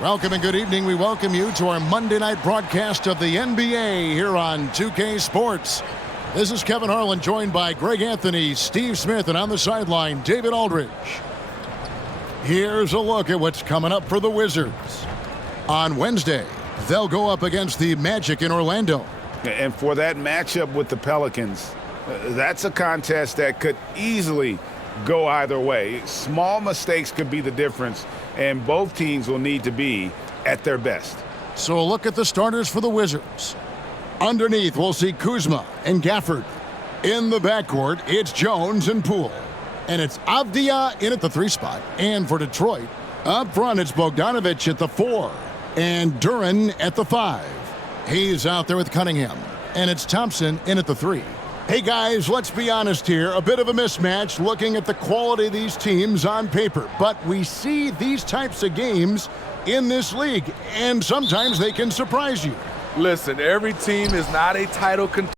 Welcome and good evening. We welcome you to our Monday night broadcast of the NBA here on 2K Sports. This is Kevin Harlan, joined by Greg Anthony, Steve Smith, and on the sideline, David Aldridge. Here's a look at what's coming up for the Wizards. On Wednesday, they'll go up against the Magic in Orlando. And for that matchup with the Pelicans, that's a contest that could easily go either way. Small mistakes could be the difference, and both teams will need to be at their best. So a look at the starters for the Wizards. Underneath, we'll see Kuzma and Gafford. In the backcourt, it's Jones and Poole. And it's Avdia in at the 3 spot. And for Detroit, up front, it's Bogdanovic at the 4. And Duran at the 5. He's out there with Cunningham. And it's Thompson in at the 3. Hey guys, let's be honest here. A bit of a mismatch looking at the quality of these teams on paper. But we see these types of games in this league, and sometimes they can surprise you. Listen, every team is not a title contender.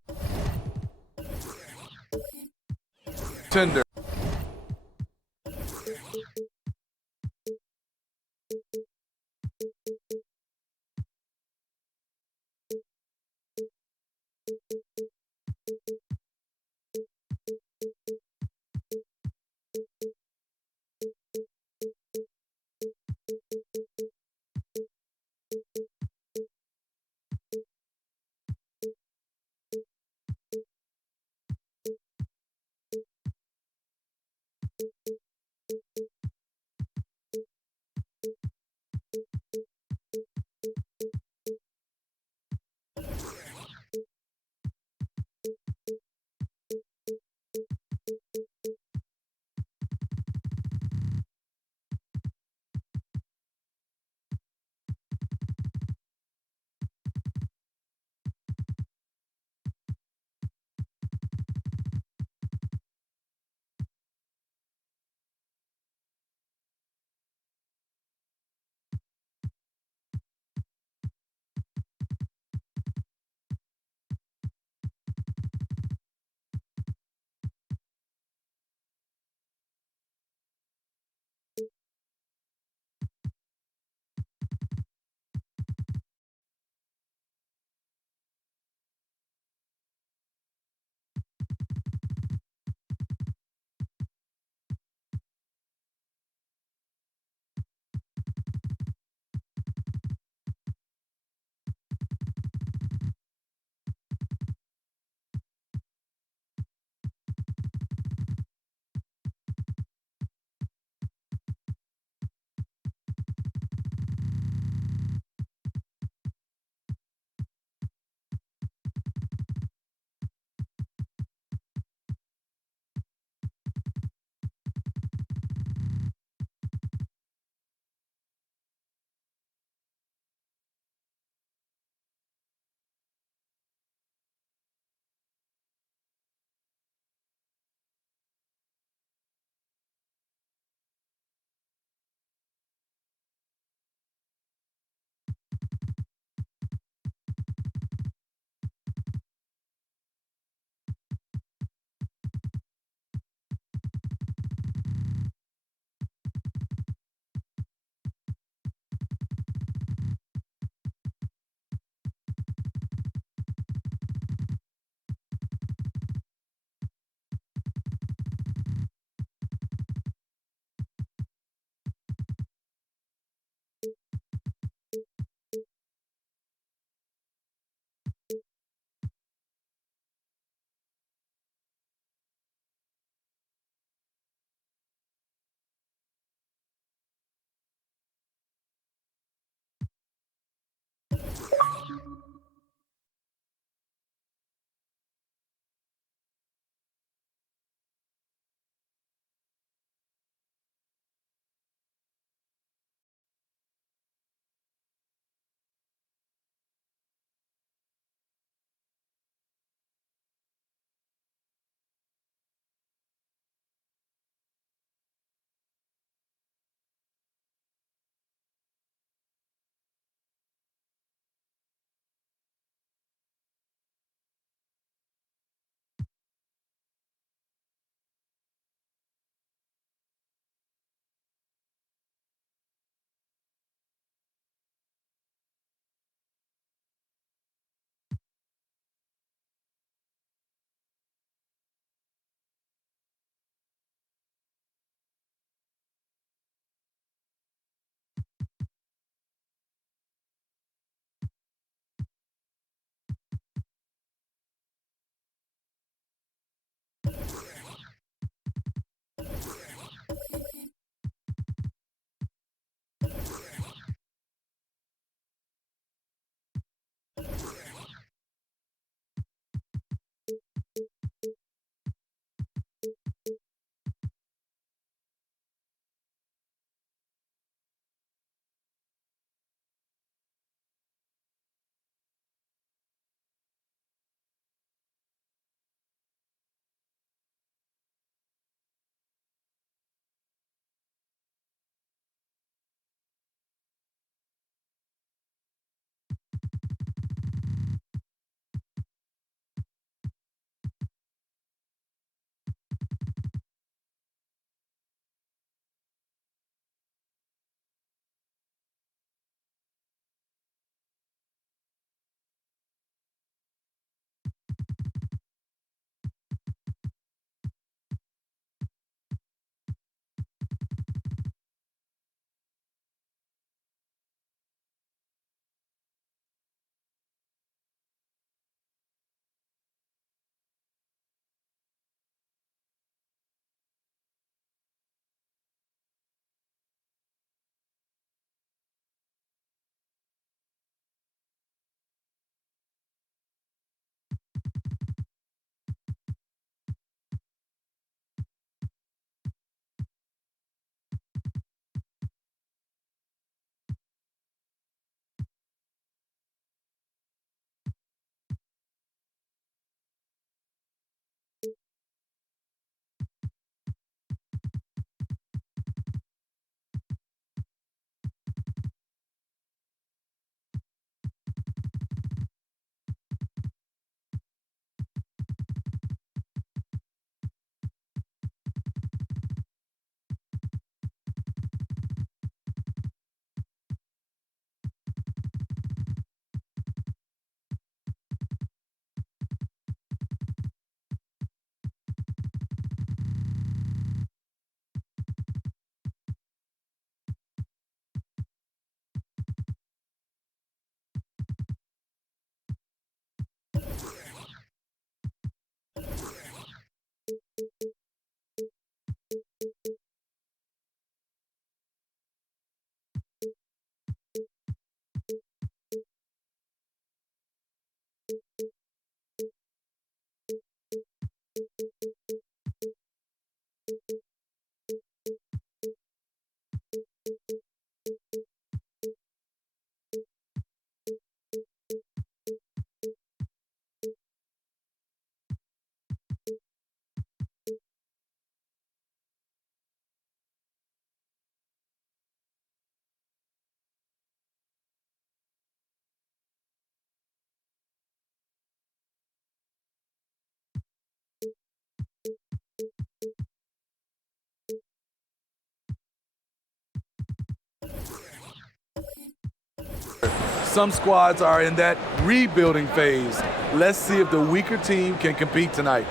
some squads are in that rebuilding phase. Let's see if the weaker team can compete tonight.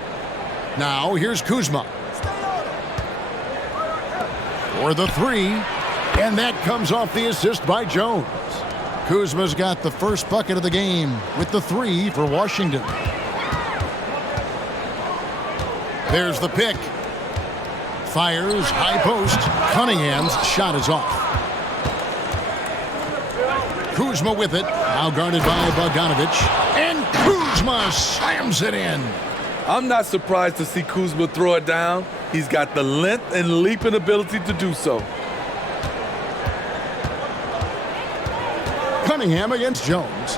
Now here's Kuzma. For the three, and that comes off the assist by Jones. Kuzma's got the first bucket of the game with the three for Washington. There's the pick. Fires, high post. Cunningham's shot is off. Kuzma with it. Now guarded by Bogdanovich. And Kuzma slams it in. I'm not surprised to see Kuzma throw it down. He's got the length and leaping ability to do so. Cunningham against Jones.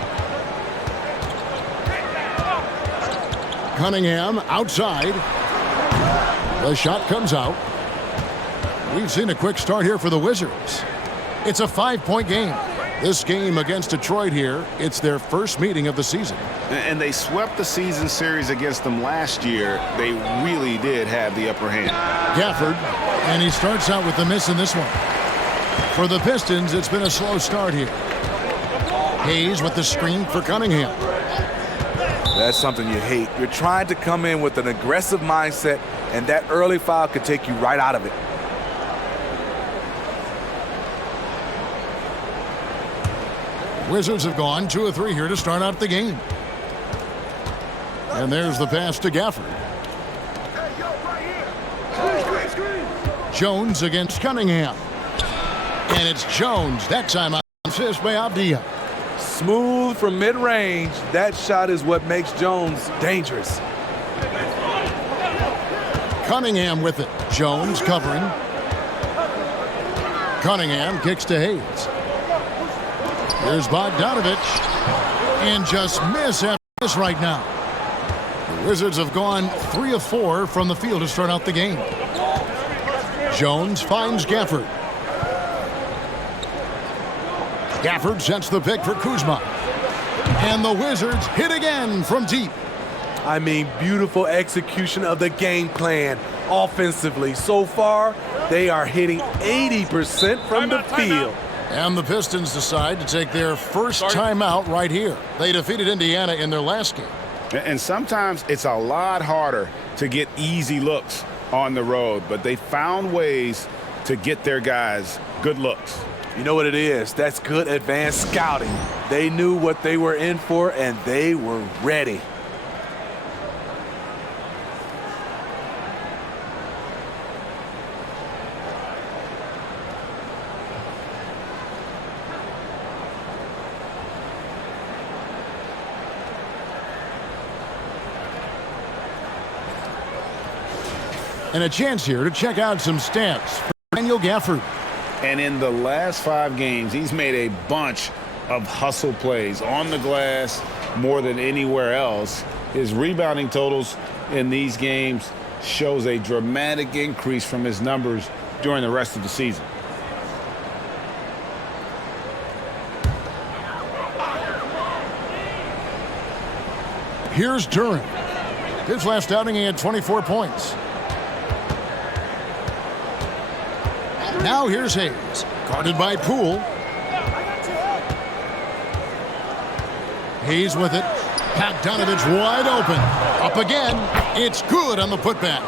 Cunningham outside. The shot comes out. We've seen a quick start here for the Wizards. It's a 5-point game. This game against Detroit here, it's their first meeting of the season. And they swept the season series against them last year. They really did have the upper hand. Gafford, and he starts out with the miss in this one. For the Pistons, it's been a slow start here. Hayes with the screen for Cunningham. That's something you hate. You're trying to come in with an aggressive mindset, and that early foul could take you right out of it. Wizards have gone 2 of 3 here to start out the game. And there's the pass to Gafford. Jones against Cunningham. And it's Jones. That time out. Assist by Avdia. Smooth from mid-range. That shot is what makes Jones dangerous. Cunningham with it. Jones covering. Cunningham kicks to Hayes. Here's Bogdanovich. And just miss after this right now. The Wizards have gone 3 of 4 from the field to start out the game. Jones finds Gafford. Gafford sets the pick for Kuzma. And the Wizards hit again from deep. I mean, beautiful execution of the game plan offensively. So far, they are hitting 80% from the field. And the Pistons decide to take their first timeout right here. They defeated Indiana in their last game. And sometimes it's a lot harder to get easy looks on the road, but they found ways to get their guys good looks. You know what it is? That's good advanced scouting. They knew what they were in for, and they were ready. And a chance here to check out some stats for Daniel Gafford. And in the last 5 games, he's made a bunch of hustle plays on the glass more than anywhere else. His rebounding totals in these games shows a dramatic increase from his numbers during the rest of the season. Here's Duran. His last outing, he had 24 points. Now here's Hayes, guarded by Poole. Hayes with it. Bogdanovich wide open. Up again. It's good on the putback.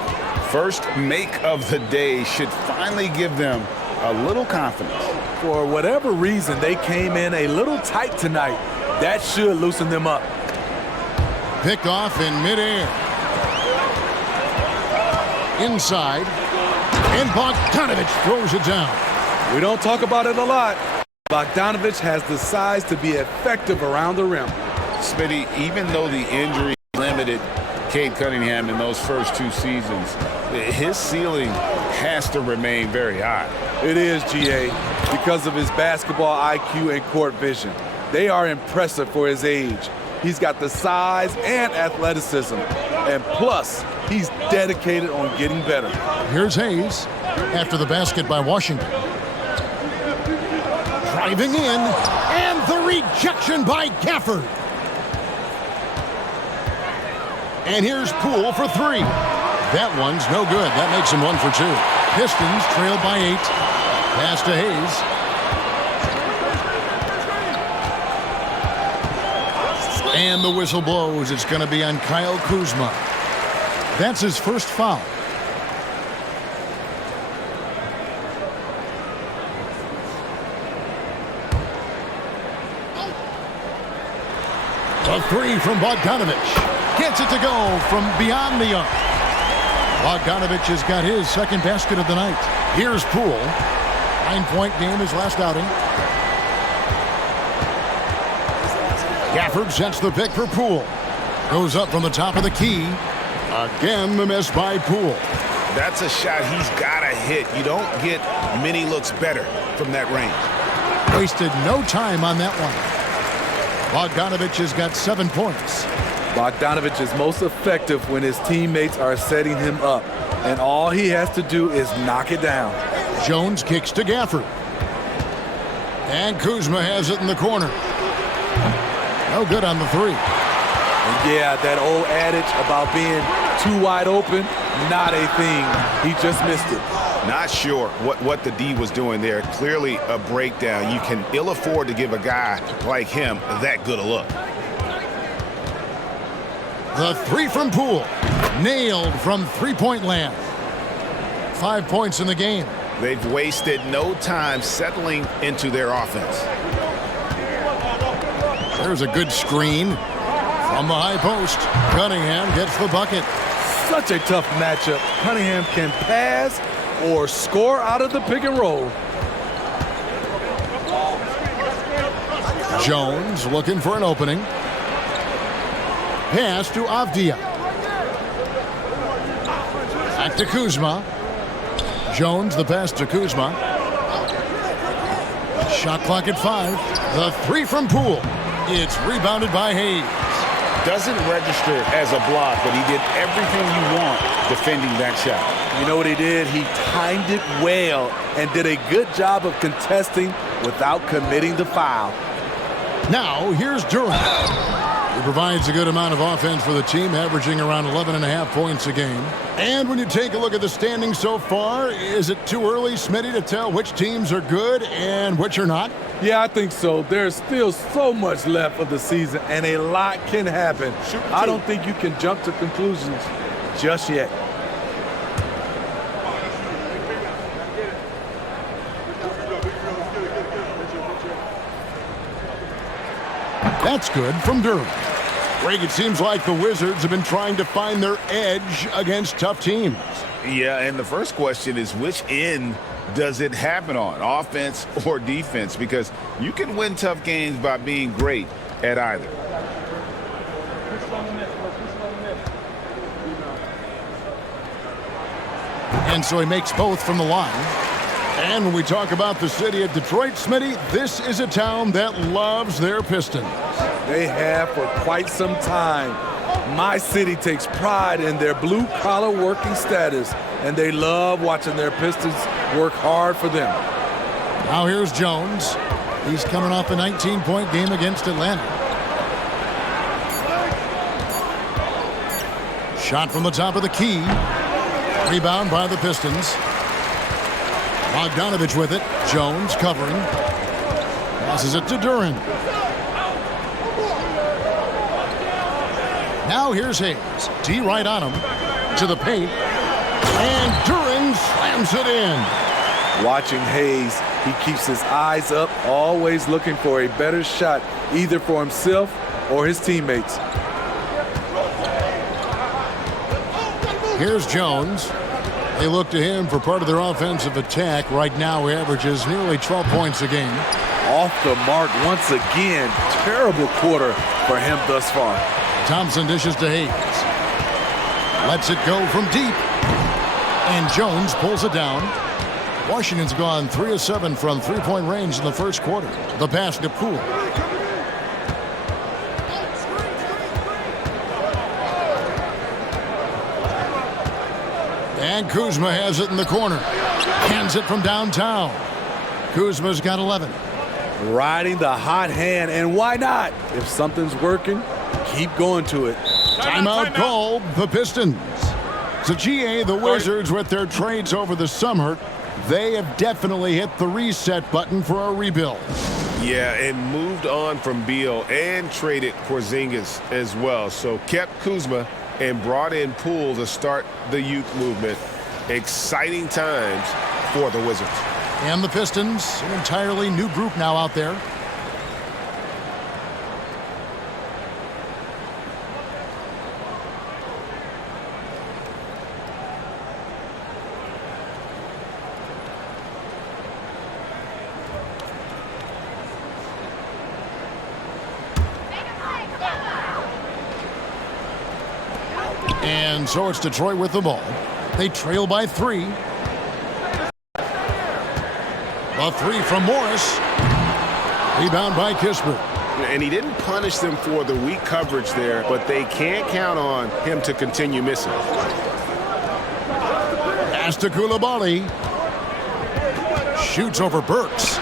First make of the day should finally give them a little confidence. For whatever reason, they came in a little tight tonight. That should loosen them up. Picked off in midair. Inside. And Bogdanovich throws it down. We don't talk about it a lot. Bogdanovich has the size to be effective around the rim. Smitty, even though the injury limited Cade Cunningham in those first 2 seasons, his ceiling has to remain very high. It is, GA, because of his basketball IQ and court vision. They are impressive for his age. He's got the size and athleticism. And plus, he's dedicated on getting better. Here's Hayes after the basket by Washington. Driving in, and the rejection by Gafford. And here's Poole for 3. That one's no good. That makes him 1 for 2. Pistons trail by 8. Pass to Hayes. And the whistle blows. It's going to be on Kyle Kuzma. That's his first foul. A three from Bogdanovich. Gets it to go from beyond the arc. Bogdanovich has got his second basket of the night. Here's Poole. 9-point game his last outing. Gafford sets the pick for Poole. Goes up from the top of the key. Again, the miss by Poole. That's a shot he's got to hit. You don't get many looks better from that range. Wasted no time on that one. Bogdanovich has got 7 points. Bogdanovich is most effective when his teammates are setting him up, and all he has to do is knock it down. Jones kicks to Gafford. And Kuzma has it in the corner. No good on the three. And yeah, that old adage about being too wide open, not a thing. He just missed it. Not sure what the D was doing there. Clearly a breakdown. You can ill afford to give a guy like him that good a look. The three from Poole. Nailed from three-point land. 5 points in the game. They've wasted no time settling into their offense. There's a good screen from the high post. Cunningham gets the bucket. Such a tough matchup. Cunningham can pass or score out of the pick and roll. Jones looking for an opening. Pass to Avdia. Back to Kuzma. Jones, the pass to Kuzma. Shot clock at 5. The three from Poole. It's rebounded by Hayes. Doesn't register as a block, but he did everything you want defending that shot. You know what he did? He timed it well and did a good job of contesting without committing the foul. Now, here's Durant. He provides a good amount of offense for the team, averaging around 11.5 points a game. And when you take a look at the standings so far, is it too early, Smitty, to tell which teams are good and which are not? Yeah, I think so. There's still so much left of the season, and a lot can happen. I don't think you can jump to conclusions just yet. That's good from Durant. Greg, it seems like the Wizards have been trying to find their edge against tough teams. Yeah, and the first question is, which end does it happen on, offense or defense? Because you can win tough games by being great at either. And so he makes both from the line. And when we talk about the city of Detroit, Smitty, this is a town that loves their Pistons. They have for quite some time. My city takes pride in their blue-collar working status, and they love watching their Pistons work hard for them. Now here's Jones. He's coming off a 19-point game against Atlanta. Shot from the top of the key. Rebound by the Pistons. Bogdanovich with it. Jones covering. Passes it to Durant. Now here's Hayes. D right on him. To the paint. And Durant slams it in. Watching Hayes, he keeps his eyes up, always looking for a better shot, either for himself or his teammates. Here's Jones. They look to him for part of their offensive attack. Right now, he averages nearly 12 points a game. Off the mark once again. Terrible quarter for him thus far. Thompson dishes to Hayes. Lets it go from deep. And Jones pulls it down. Washington's gone 3 of 7 from three-point range in the first quarter. The pass to Poole. And Kuzma has it in the corner. Hands it from downtown. Kuzma's got 11. Riding the hot hand, and why not? If something's working, keep going to it. Timeout called the Pistons. So GA, the Wizards, with their trades over the summer, they have definitely hit the reset button for a rebuild. Yeah, and moved on from Beal and traded Porzingis as well. So kept Kuzma and brought in Poole to start the youth movement. Exciting times for the Wizards. And the Pistons, an entirely new group now out there. And so it's Detroit with the ball. They trail by 3. A 3 from Morris. Rebound by Kispert. And he didn't punish them for the weak coverage there, but they can't count on him to continue missing. Pass to Coulibaly. Shoots over Burks.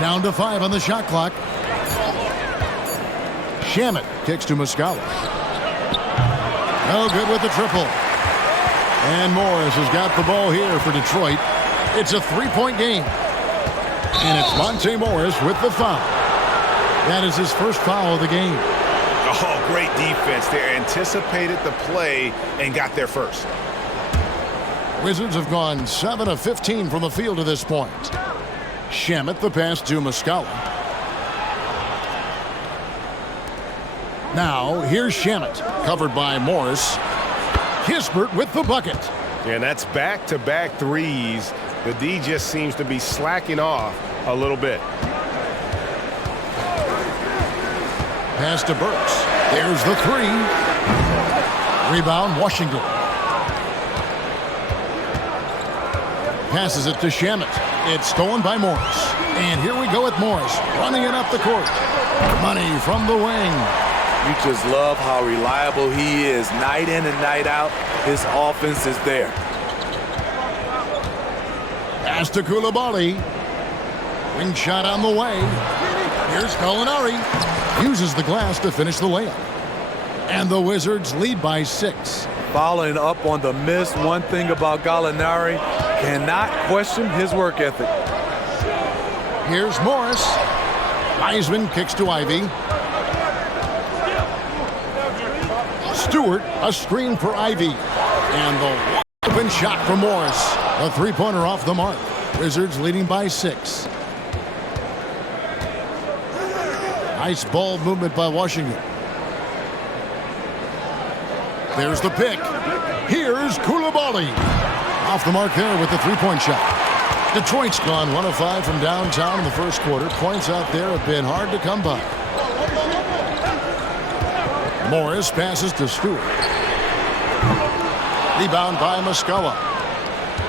Down to 5 on the shot clock. Shamet kicks to Muscala. No good with the triple. And Morris has got the ball here for Detroit. It's a 3-point game. And it's Monte Morris with the foul. That is his first foul of the game. Oh, great defense there. Anticipated the play and got there first. Wizards have gone 7 of 15 from the field to this point. Shamet the pass to Muscala. Now, here's Shamet, covered by Morris. Kispert with the bucket. And that's back-to-back threes. The D just seems to be slacking off a little bit. Pass to Burks. There's the 3. Rebound, Washington. Passes it to Shamet. It's stolen by Morris. And here we go with Morris, running it up the court. Money from the wing. You just love how reliable he is. Night in and night out, his offense is there. Pass to Coulibaly. Wing shot on the way. Here's Gallinari. Uses the glass to finish the layup. And the Wizards lead by 6. Following up on the miss, one thing about Gallinari, cannot question his work ethic. Here's Morris. Wiseman kicks to Ivy. Stewart, a screen for Ivy. And the open shot for Morris. A 3-pointer off the mark. Wizards leading by 6. Nice ball movement by Washington. There's the pick. Here's Coulibaly. Off the mark there with the 3-point shot. Detroit's gone 1 of 5 from downtown in the first quarter. Points out there have been hard to come by. Morris passes to Stewart. Rebound by Muscala.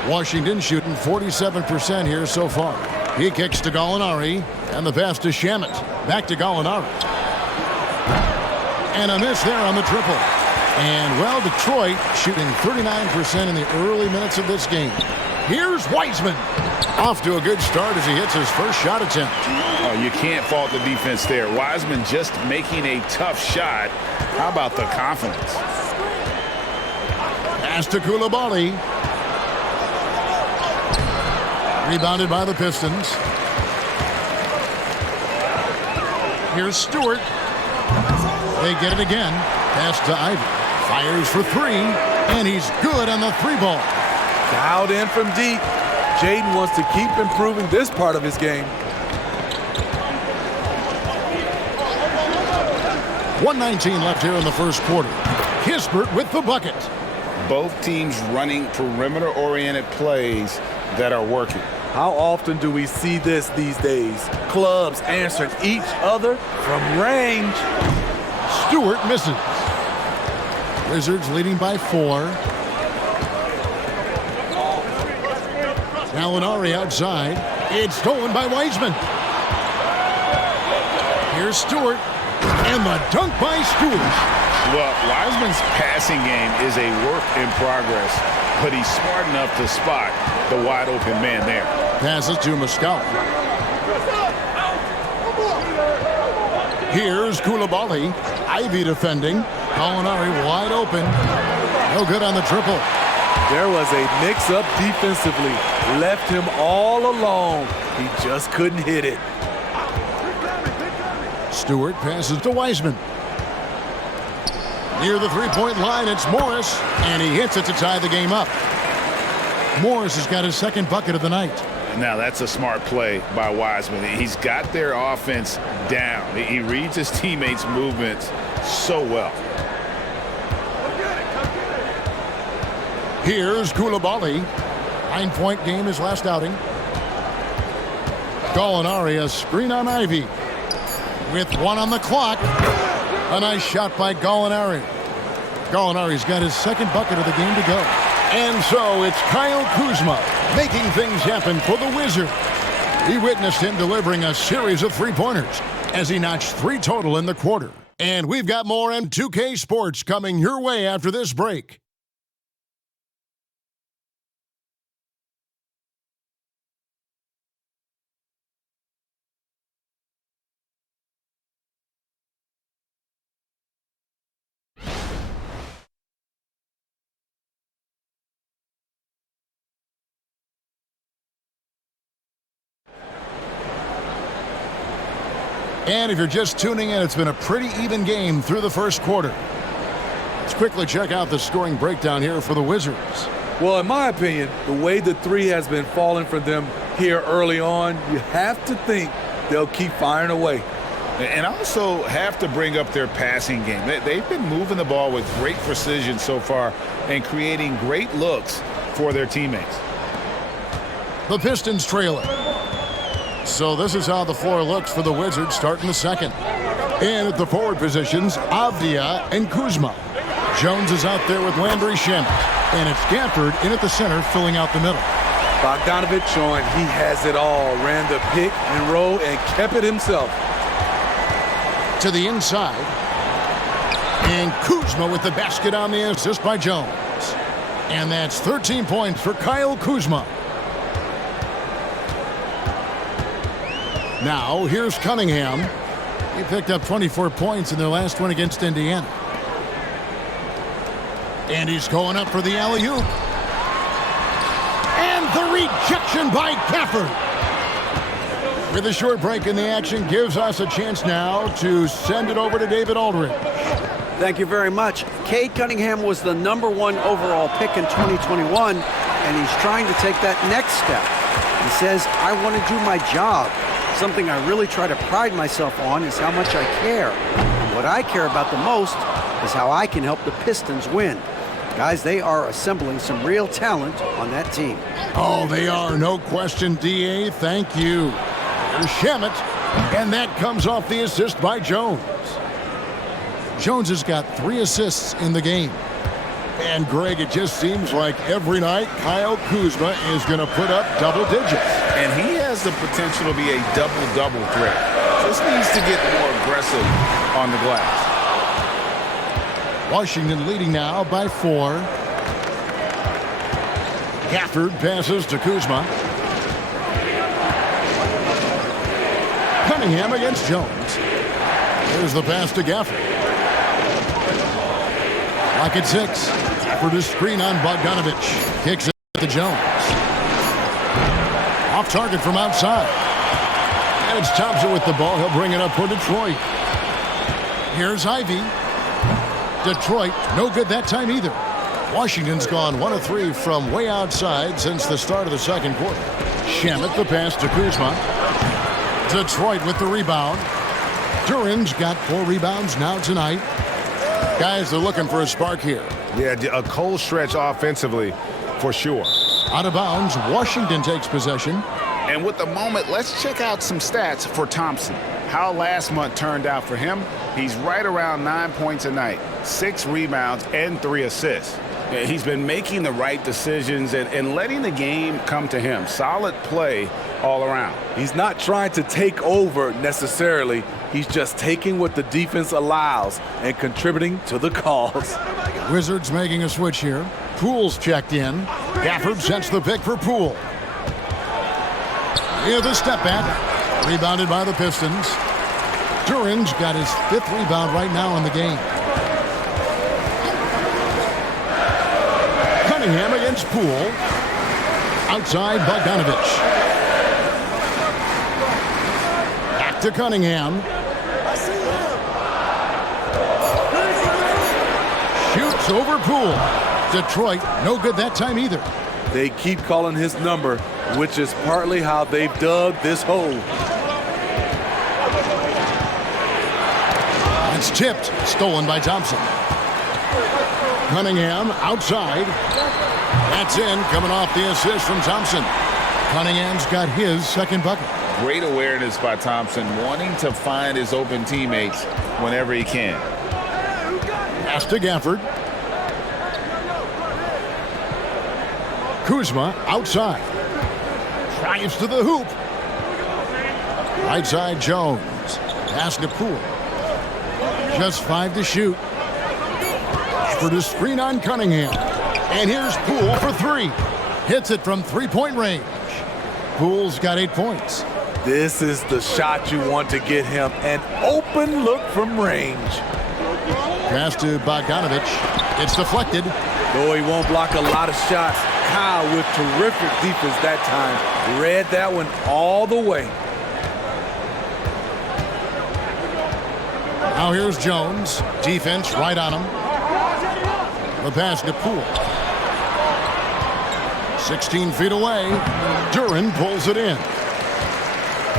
Washington shooting 47% here so far. He kicks to Gallinari, and the pass to Shamet. Back to Gallinari. And a miss there on the triple. And, well, Detroit shooting 39% in the early minutes of this game. Here's Wiseman. Off to a good start as he hits his first shot attempt. Oh, you can't fault the defense there. Wiseman just making a tough shot. How about the confidence? Pass to Coulibaly. Rebounded by the Pistons. Here's Stewart. They get it again. Pass to Ivy. Fires for 3, and he's good on the 3-ball. Dialed in from deep. Jaden wants to keep improving this part of his game. 1:19 left here in the first quarter. Kispert with the bucket. Both teams running perimeter-oriented plays that are working. How often do we see this these days? Clubs answering each other from range. Stewart misses. Wizards leading by 4. Gallinari outside. It's stolen by Wiseman. Here's Stewart. And the dunk by Stewart. Well, Wiseman's passing game is a work in progress, but he's smart enough to spot the wide-open man there. Passes to Muscala. Here's Coulibaly. Ivy defending. Gallinari wide open. No good on the triple. There was a mix-up defensively. Left him all alone. He just couldn't hit it. Stewart passes to Wiseman. Near the three-point line, it's Morris, and he hits it to tie the game up. Morris has got his second bucket of the night. Now, that's a smart play by Wiseman. He's got their offense down. He reads his teammates' movements so well. Here's Koulibaly. 9-point game his last outing. Gallinari, a screen on Ivy. With 1 on the clock. A nice shot by Gallinari. Gallinari's got his second bucket of the game to go. And so it's Kyle Kuzma making things happen for the Wizards. He witnessed him delivering a series of three-pointers as he notched 3 total in the quarter. And we've got more M2K Sports coming your way after this break. And if you're just tuning in, it's been a pretty even game through the first quarter. Let's quickly check out the scoring breakdown here for the Wizards. Well, in my opinion, the way the three has been falling for them here early on, you have to think they'll keep firing away. And also have to bring up their passing game. They've been moving the ball with great precision so far and creating great looks for their teammates. The Pistons trailing. So this is how the floor looks for the Wizards starting the second. And at the forward positions, Avdia and Kuzma. Jones is out there with Landry Shamet. And it's Gafford in at the center, filling out the middle. Bogdanovic showing he has it all. Ran the pick and roll and kept it himself. To the inside. And Kuzma with the basket on the assist by Jones. And that's 13 points for Kyle Kuzma. Now, here's Cunningham. He picked up 24 points in their last one against Indiana. And he's going up for the alley-oop. And the rejection by Gafford. With a short break in the action, gives us a chance now to send it over to David Aldridge. Thank you very much. Cade Cunningham was the #1 overall pick in 2021, and he's trying to take that next step. He says, I want to do my job. Something I really try to pride myself on is how much I care. And what I care about the most is how I can help the Pistons win. Guys, they are assembling some real talent on that team. Oh, they are. No question, D.A. Thank you. There's Shamet, and that comes off the assist by Jones. Jones has got 3 assists in the game. And, Greg, it just seems like every night Kyle Kuzma is going to put up double digits. And he has the potential to be a double-double threat. Just needs to get more aggressive on the glass. Washington leading now by 4. Gafford passes to Kuzma. Cunningham against Jones. There's the pass to Gafford. Lock at 6. Gafford is screen on Bogdanovic. Kicks it to Jones. Off target from outside. And it's Thompson with the ball. He'll bring it up for Detroit. Here's Ivy. Detroit, no good that time either. Washington's gone 1 of 3 from way outside since the start of the second quarter. Shamet the pass to Kuzma. Detroit with the rebound. Duran's got 4 rebounds now tonight. Guys, they're looking for a spark here. Yeah, a cold stretch offensively for sure. Out of bounds, Washington takes possession. And with the moment, let's check out some stats for Thompson. How last month turned out for him. He's right around 9 points a night, 6 rebounds, and 3 assists. He's been making the right decisions and letting the game come to him. Solid play all around. He's not trying to take over necessarily. He's just taking what the defense allows and contributing to the cause. Wizards making a switch here. Poole's checked in. Gafford sets the pick for Poole. Here's the step back. Rebounded by the Pistons. Duran's got his 5th rebound right now in the game. Cunningham against Here's Poole. Outside Bogdanovich. Back to Cunningham. Shoots over Poole. Detroit, no good that time either. They keep calling his number, which is partly how they've dug this hole. It's tipped. Stolen by Thompson. Cunningham outside. That's in, coming off the assist from Thompson. Cunningham's got his second bucket. Great awareness by Thompson, wanting to find his open teammates whenever he can. Pass to Gafford. Kuzma outside. Drives to the hoop. Right side Jones. Pass to Poole. Just 5 to shoot. For the screen on Cunningham. And here's Poole for 3. Hits it from three-point range. Poole's got 8 points. This is the shot you want to get him. An open look from range. Pass to Bogdanovich. It's deflected. Though he won't block a lot of shots, Kyle with terrific defense that time. Read that one all the way. Now here's Jones. Defense right on him. The pass to Poole. 16 feet away. Duran pulls it in.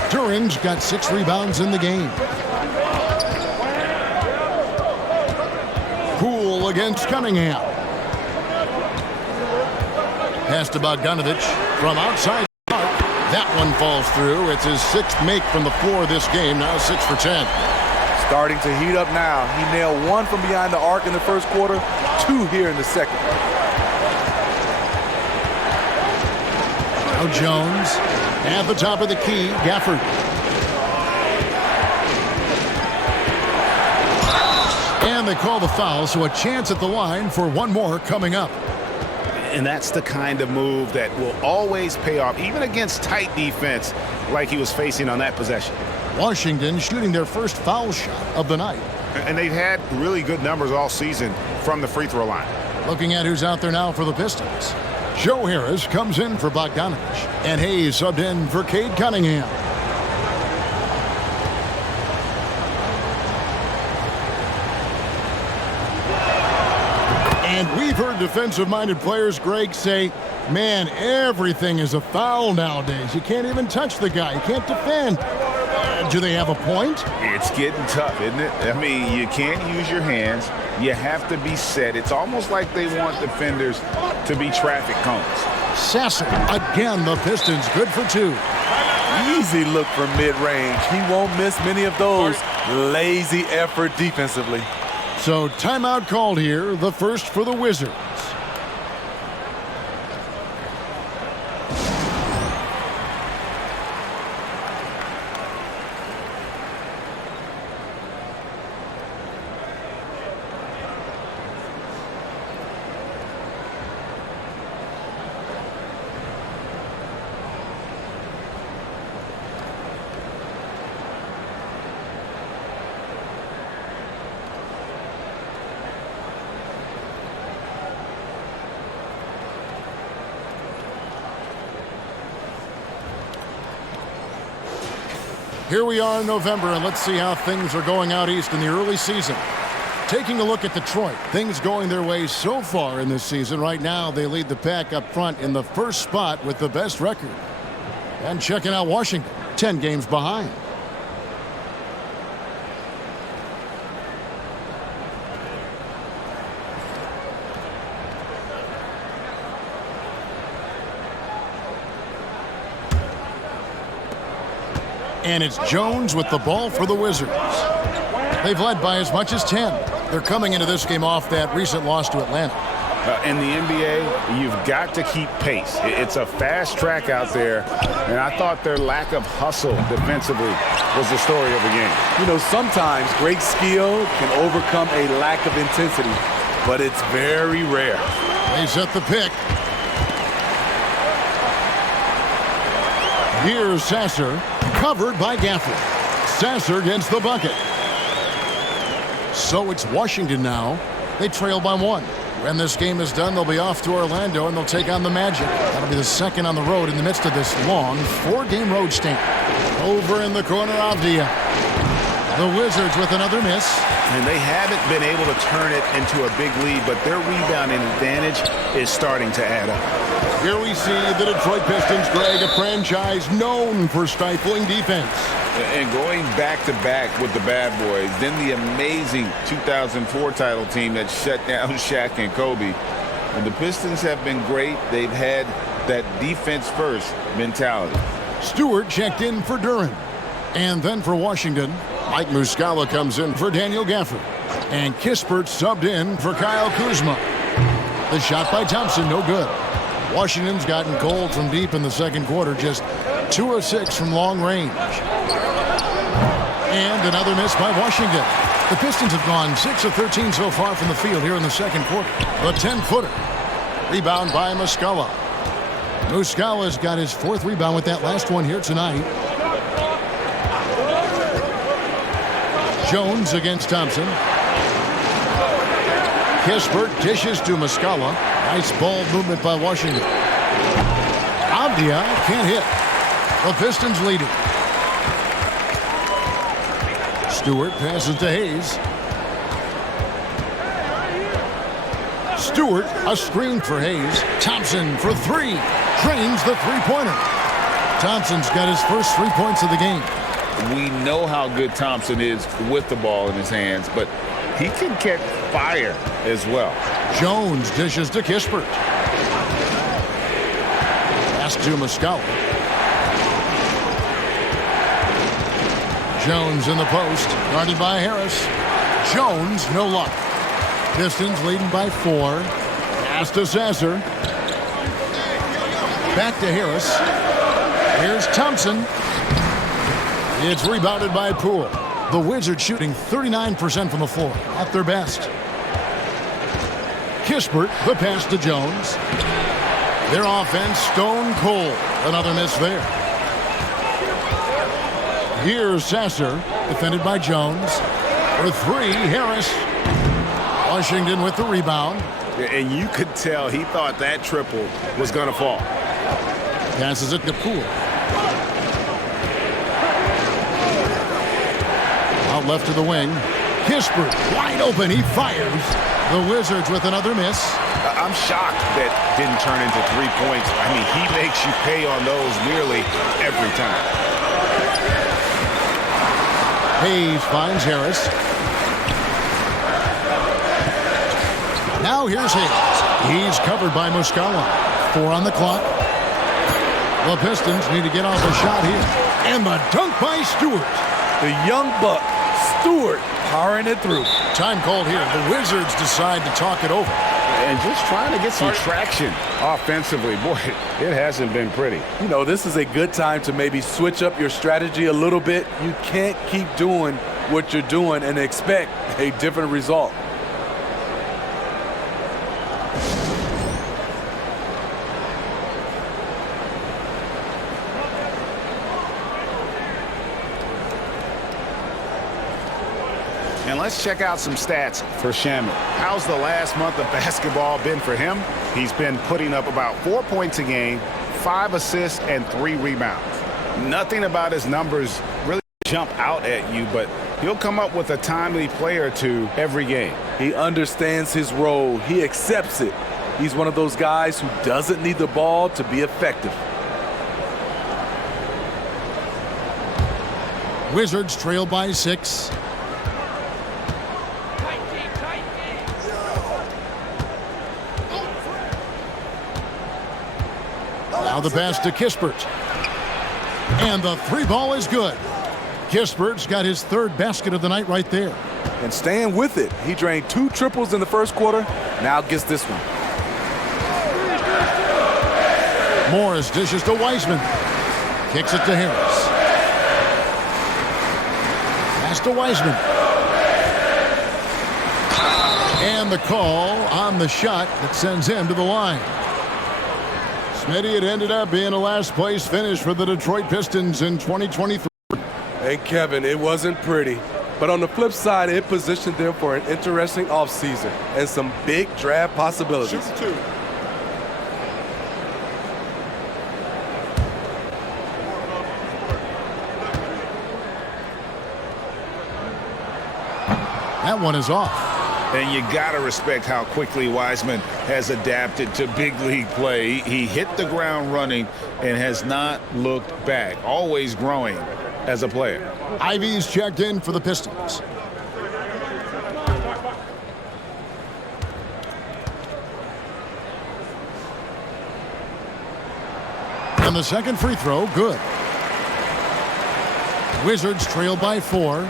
Duran's got 6 rebounds in the game. Poole against Cunningham. Pass to Bogdanovich from outside the arc. That one falls through. It's his 6th make from the floor this game. Now 6 for 10. Starting to heat up now. He nailed 1 from behind the arc in the first quarter, 2 here in the second. Now Jones at the top of the key. Gafford. And they call the foul, so a chance at the line for one more coming up. And that's the kind of move that will always pay off, even against tight defense like he was facing on that possession. Washington shooting their first foul shot of the night. And they've had really good numbers all season from the free throw line. Looking at who's out there now for the Pistons. Joe Harris comes in for Bogdanovich. And Hayes subbed in for Cade Cunningham. And we've heard defensive-minded players, Greg, say, man, everything is a foul nowadays. You can't even touch the guy. You can't defend. Do they have a point? It's getting tough, isn't it? I mean, you can't use your hands. You have to be set. It's almost like they want defenders to be traffic cones. Sasser, again, the Pistons good for 2. Easy look from mid-range. He won't miss many of those. Lazy effort defensively. So timeout called here, the first for the Wizards. Here we are in November, and let's see how things are going out east in the early season. Taking a look at Detroit, things going their way so far in this season. Right now, they lead the pack up front in the first spot with the best record. And checking out Washington, 10 games behind. And it's Jones with the ball for the Wizards. They've led by as much as 10. They're coming into this game off that recent loss to Atlanta. In the NBA, you've got to keep pace. It's a fast track out there, and I thought their lack of hustle defensively was the story of the game. You know, sometimes great skill can overcome a lack of intensity, but it's very rare. They set the pick. Here's Sasser, covered by Gafford. Sasser gets the bucket. So it's Washington now. They trail by 1. When this game is done, they'll be off to Orlando, and they'll take on the Magic. That'll be the second on the road in the midst of this long 4-game road stint. Over in the corner, Avdia. The Wizards with another miss. And they haven't been able to turn it into a big lead, but their rebounding advantage is starting to add up. Here we see the Detroit Pistons, Greg, a franchise known for stifling defense. And going back-to-back with the bad boys, then the amazing 2004 title team that shut down Shaq and Kobe. And the Pistons have been great. They've had that defense-first mentality. Stewart checked in for Duran. And then for Washington, Mike Muscala comes in for Daniel Gafford. And Kispert subbed in for Kyle Kuzma. The shot by Thompson, no good. Washington's gotten cold from deep in the second quarter, just 2 of 6 from long range. And another miss by Washington. The Pistons have gone 6 of 13 so far from the field here in the second quarter. The 10-footer. Rebound by Muscala. Muscala's got his 4th rebound with that last one here tonight. Jones against Thompson. Kispert dishes to Muscala. Nice ball movement by Washington. Avdia can't hit. The Pistons lead it. Stewart passes to Hayes. Stewart, a screen for Hayes. Thompson for 3. Drains the three-pointer. Thompson's got his first 3 points of the game. We know how good Thompson is with the ball in his hands, but he can catch fire as well. Jones dishes to Kispert. Pass to Muscala. Jones in the post, guarded by Harris. Jones, no luck. Pistons leading by 4. Pass to Sasser. Back to Harris. Here's Thompson. It's rebounded by Poole. The Wizards shooting 39% from the floor at their best. Kispert, the pass to Jones. Their offense stone cold. Another miss there. Here's Sasser, defended by Jones. For 3, Harris. Washington with the rebound. And you could tell he thought that triple was going to fall. Passes it to Poole. Out left to the wing. Kispert, wide open, he fires. The Wizards with another miss. I'm shocked that didn't turn into 3 points. I mean, he makes you pay on those nearly every time. Hayes finds Harris. Now here's Hayes. He's covered by Muscala. 4 on the clock. The Pistons need to get off a shot here. And the dunk by Stewart. The young buck, Stewart, powering it through. Time called here. The Wizards decide to talk it over. And just trying to get some traction offensively. Boy, it hasn't been pretty. You know, this is a good time to maybe switch up your strategy a little bit. You can't keep doing what you're doing and expect a different result. And let's check out some stats for Shamet. How's the last month of basketball been for him? He's been putting up about 4 points a game, 5 assists, and 3 rebounds. Nothing about his numbers really jump out at you, but he'll come up with a timely play or two every game. He understands his role. He accepts it. He's one of those guys who doesn't need the ball to be effective. Wizards trail by 6. Now the pass to Kispert. And the 3 ball is good. Kispert's got his 3rd basket of the night right there. And staying with it. He drained 2 triples in the first quarter. Now gets this one. Morris dishes to Wiseman. Kicks it to Harris. Pass to Wiseman. And the call on the shot that sends him to the line. Smitty, it ended up being a last-place finish for the Detroit Pistons in 2023. Hey, Kevin, it wasn't pretty. But on the flip side, it positioned them for an interesting offseason and some big draft possibilities. Shoot two. That one is off. And you got to respect how quickly Wiseman has adapted to big league play. He hit the ground running and has not looked back, always growing as a player. Ivy's checked in for the Pistons. And the second free throw, good. Wizards trail by 4.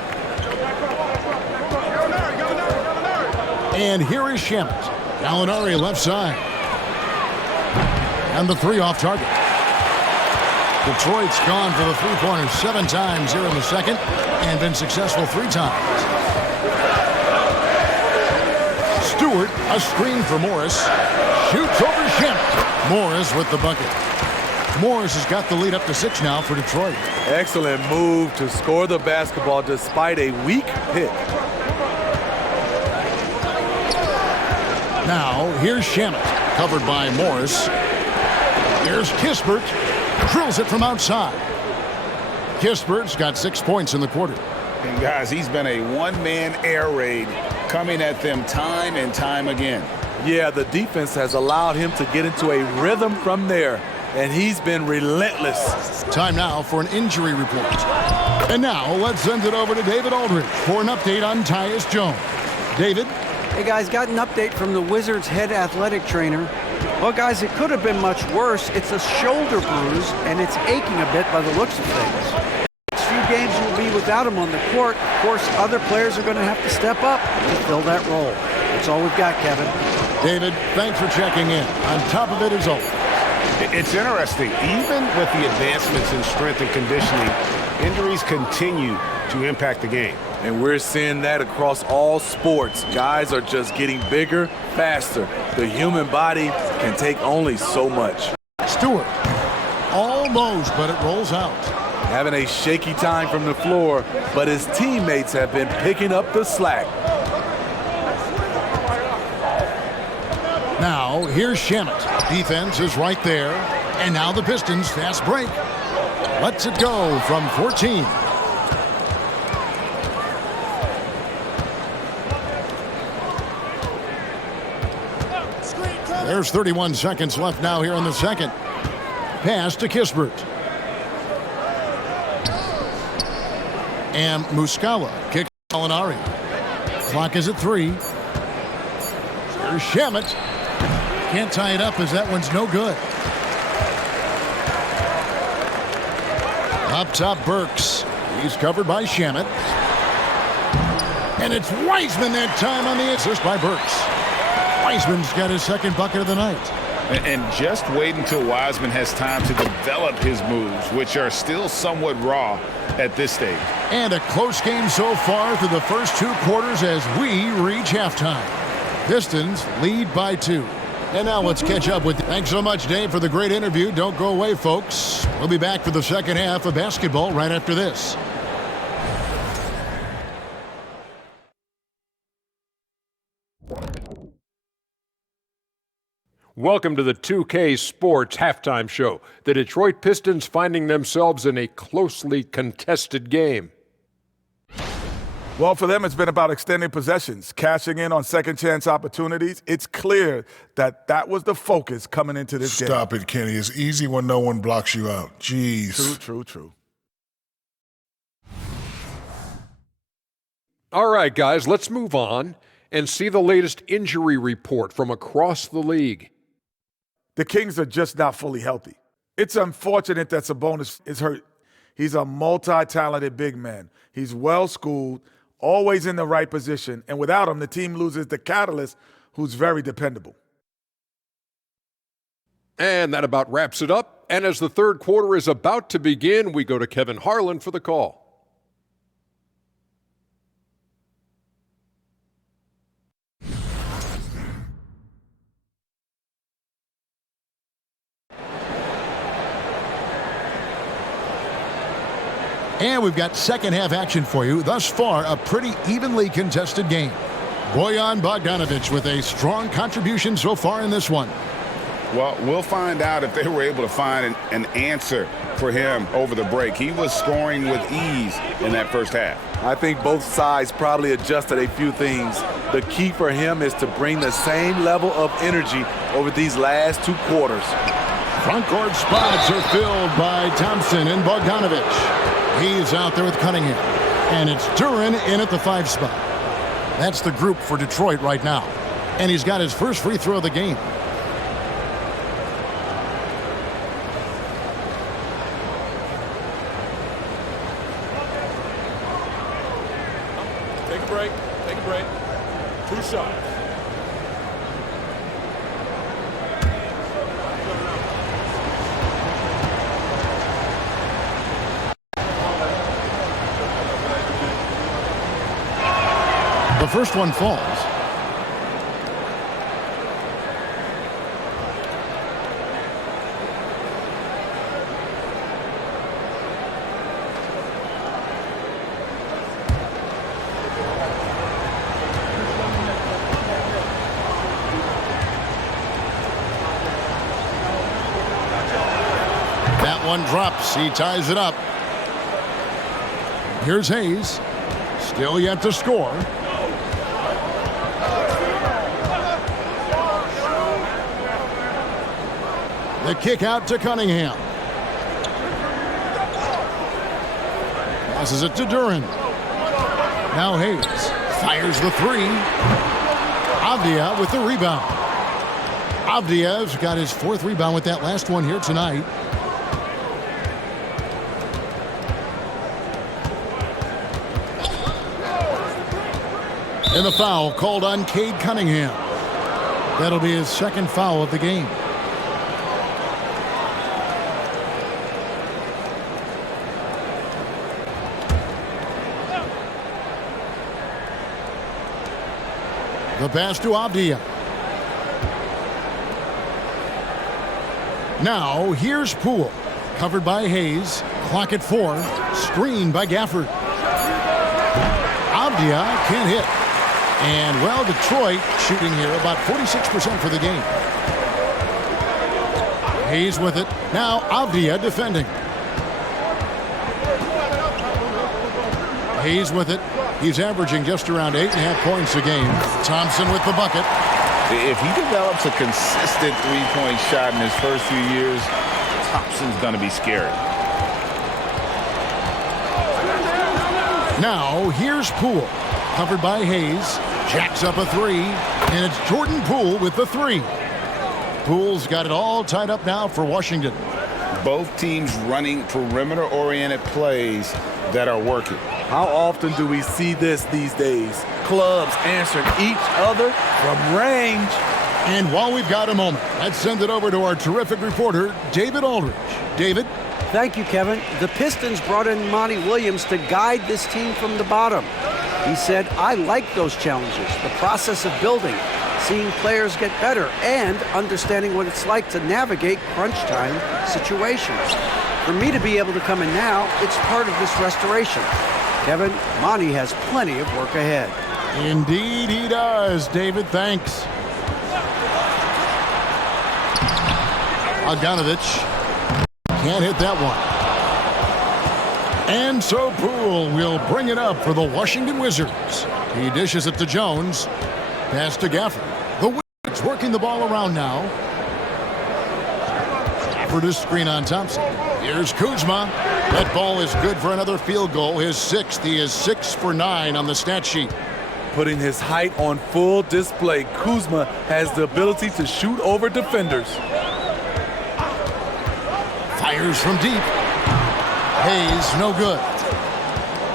And here is Shamet. Gallinari left side. And the 3 off target. Detroit's gone for the three-pointers 7 times here in the second and been successful 3 times. Stewart, a screen for Morris. Shoots over Shamet. Morris with the bucket. Morris has got the lead up to 6 now for Detroit. Excellent move to score the basketball despite a weak pick. Now, here's Shamet, covered by Morris. Here's Kispert, drills it from outside. Kispert's got 6 points in the quarter. And guys, he's been a one-man air raid coming at them time and time again. Yeah, the defense has allowed him to get into a rhythm from there, and he's been relentless. Time now for an injury report. And now, let's send it over to David Aldridge for an update on Tyus Jones. David? Hey guys, got an update from the Wizards head athletic trainer. Well guys, it could have been much worse. It's a shoulder bruise and it's aching a bit by the looks of things. Next few games will be without him on the court. Of course, other players are going to have to step up to fill that role. That's all we've got, Kevin. David, thanks for checking in. On top of it is always. It's interesting. Even with the advancements in strength and conditioning, injuries continue to impact the game. And we're seeing that across all sports. Guys are just getting bigger, faster. The human body can take only so much. Stewart, almost, but it rolls out. Having a shaky time from the floor, but his teammates have been picking up the slack. Now, here's Shamet. Defense is right there. And now the Pistons fast break. Lets it go from 14. There's 31 seconds left now here in the second. Pass to Kispert. And Muscala kicks Gallinari. Clock is at 3. Here's Shamet. Can't tie it up as that one's no good. Up top, Burks. He's covered by Shamet. And it's Wiseman that time on the assist by Burks. Wiseman's got his second bucket of the night. And just wait until Wiseman has time to develop his moves, which are still somewhat raw at this stage. And a close game so far through the first 2 quarters as we reach halftime. Pistons lead by 2. And now let's catch up with. Thanks so much, Dave, for the great interview. Don't go away, folks. We'll be back for the second half of basketball right after this. Welcome to the 2K Sports Halftime Show. The Detroit Pistons finding themselves in a closely contested game. Well, for them, it's been about extending possessions, cashing in on second-chance opportunities. It's clear that that was the focus coming into this game. Stop it, Kenny. It's easy when no one blocks you out. Jeez. True. All right, guys, let's move on and see the latest injury report from across the league. The Kings are just not fully healthy. It's unfortunate that Sabonis is hurt. He's a multi-talented big man. He's well-schooled, always in the right position, and without him, the team loses the catalyst, who's very dependable. And that about wraps it up. And as the third quarter is about to begin, we go to Kevin Harlan for the call. And we've got second half action for you. Thus far, a pretty evenly contested game. Bojan Bogdanovic with a strong contribution so far in this one. Well, we'll find out if they were able to find an answer for him over the break. He was scoring with ease in that first half. I think both sides probably adjusted a few things. The key for him is to bring the same level of energy over these last 2 quarters. Front court spots are filled by Thompson and Bogdanovic. He's out there with Cunningham. And it's Duren in at the 5 spot. That's the group for Detroit right now. And he's got his first free throw of the game. Take a break. Take a break. 2 shots. The first one falls. That one drops. He ties it up. Here's Hayes. Still yet to score. The kick out to Cunningham. Passes it to Duren. Now Hayes fires the 3. Avdia with the rebound. Avdia's got his 4th rebound with that last one here tonight. And the foul called on Cade Cunningham. That'll be his 2nd foul of the game. The pass to Avdia. Now here's Poole. Covered by Hayes. Clock at 4. Screened by Gafford. Avdia can't hit. And, well, Detroit shooting here about 46% for the game. Hayes with it. Now Avdia defending. Hayes with it. He's averaging just around 8.5 points a game. Thompson with the bucket. If he develops a consistent three-point shot in his first few years, Thompson's going to be scary. Now here's Poole. Covered by Hayes. Jacks up a 3. And it's Jordan Poole with the 3. Poole's got it all tied up now for Washington. Both teams running perimeter-oriented plays that are working. How often do we see this these days? Clubs answering each other from range. And while we've got a moment, let's send it over to our terrific reporter, David Aldridge. David? Thank you, Kevin. The Pistons brought in Monty Williams to guide this team from the bottom. He said, I like those challenges, the process of building, seeing players get better, and understanding what it's like to navigate crunch time situations. For me to be able to come in now, it's part of this restoration. Kevin, Monty has plenty of work ahead. Indeed he does, David. Thanks. Bogdanovic can't hit that one. And so Poole will bring it up for the Washington Wizards. He dishes it to Jones. Pass to Gafford. The Wizards working the ball around now. Gafford is screen on Thompson. Here's Kuzma. That ball is good for another field goal. His 6th. He is 6 for 9 on the stat sheet. Putting his height on full display, Kuzma has the ability to shoot over defenders. Fires from deep. Hayes, no good.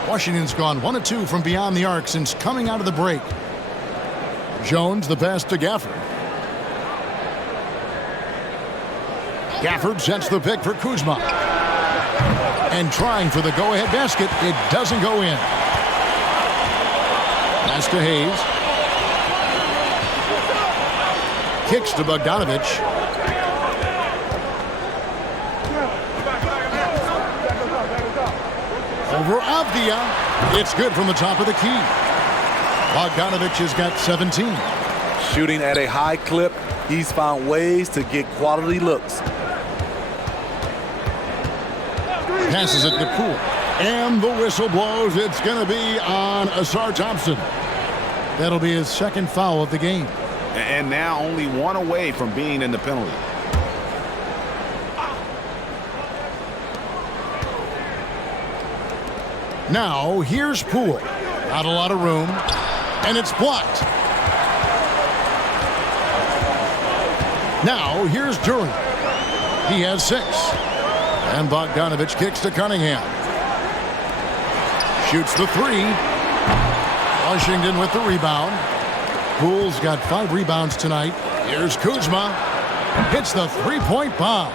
Washington's gone 1 of 2 from beyond the arc since coming out of the break. Jones, the pass to Gafford. Gafford sets the pick for Kuzma. And trying for the go-ahead basket. It doesn't go in. Pass to Hayes. Kicks to Bogdanovic. Over Avdia. It's good from the top of the key. Bogdanovich has got 17. Shooting at a high clip, he's found ways to get quality looks. Passes it to Poole. And the whistle blows. It's going to be on Asar Thompson. That'll be his second foul of the game. And now only one away from being in the penalty. Now, here's Poole. Not a lot of room. And it's blocked. Now, here's Duran. He has 6. And Bogdanovich kicks to Cunningham. Shoots the 3. Washington with the rebound. Poole's got 5 rebounds tonight. Here's Kuzma. Hits the three-point bomb.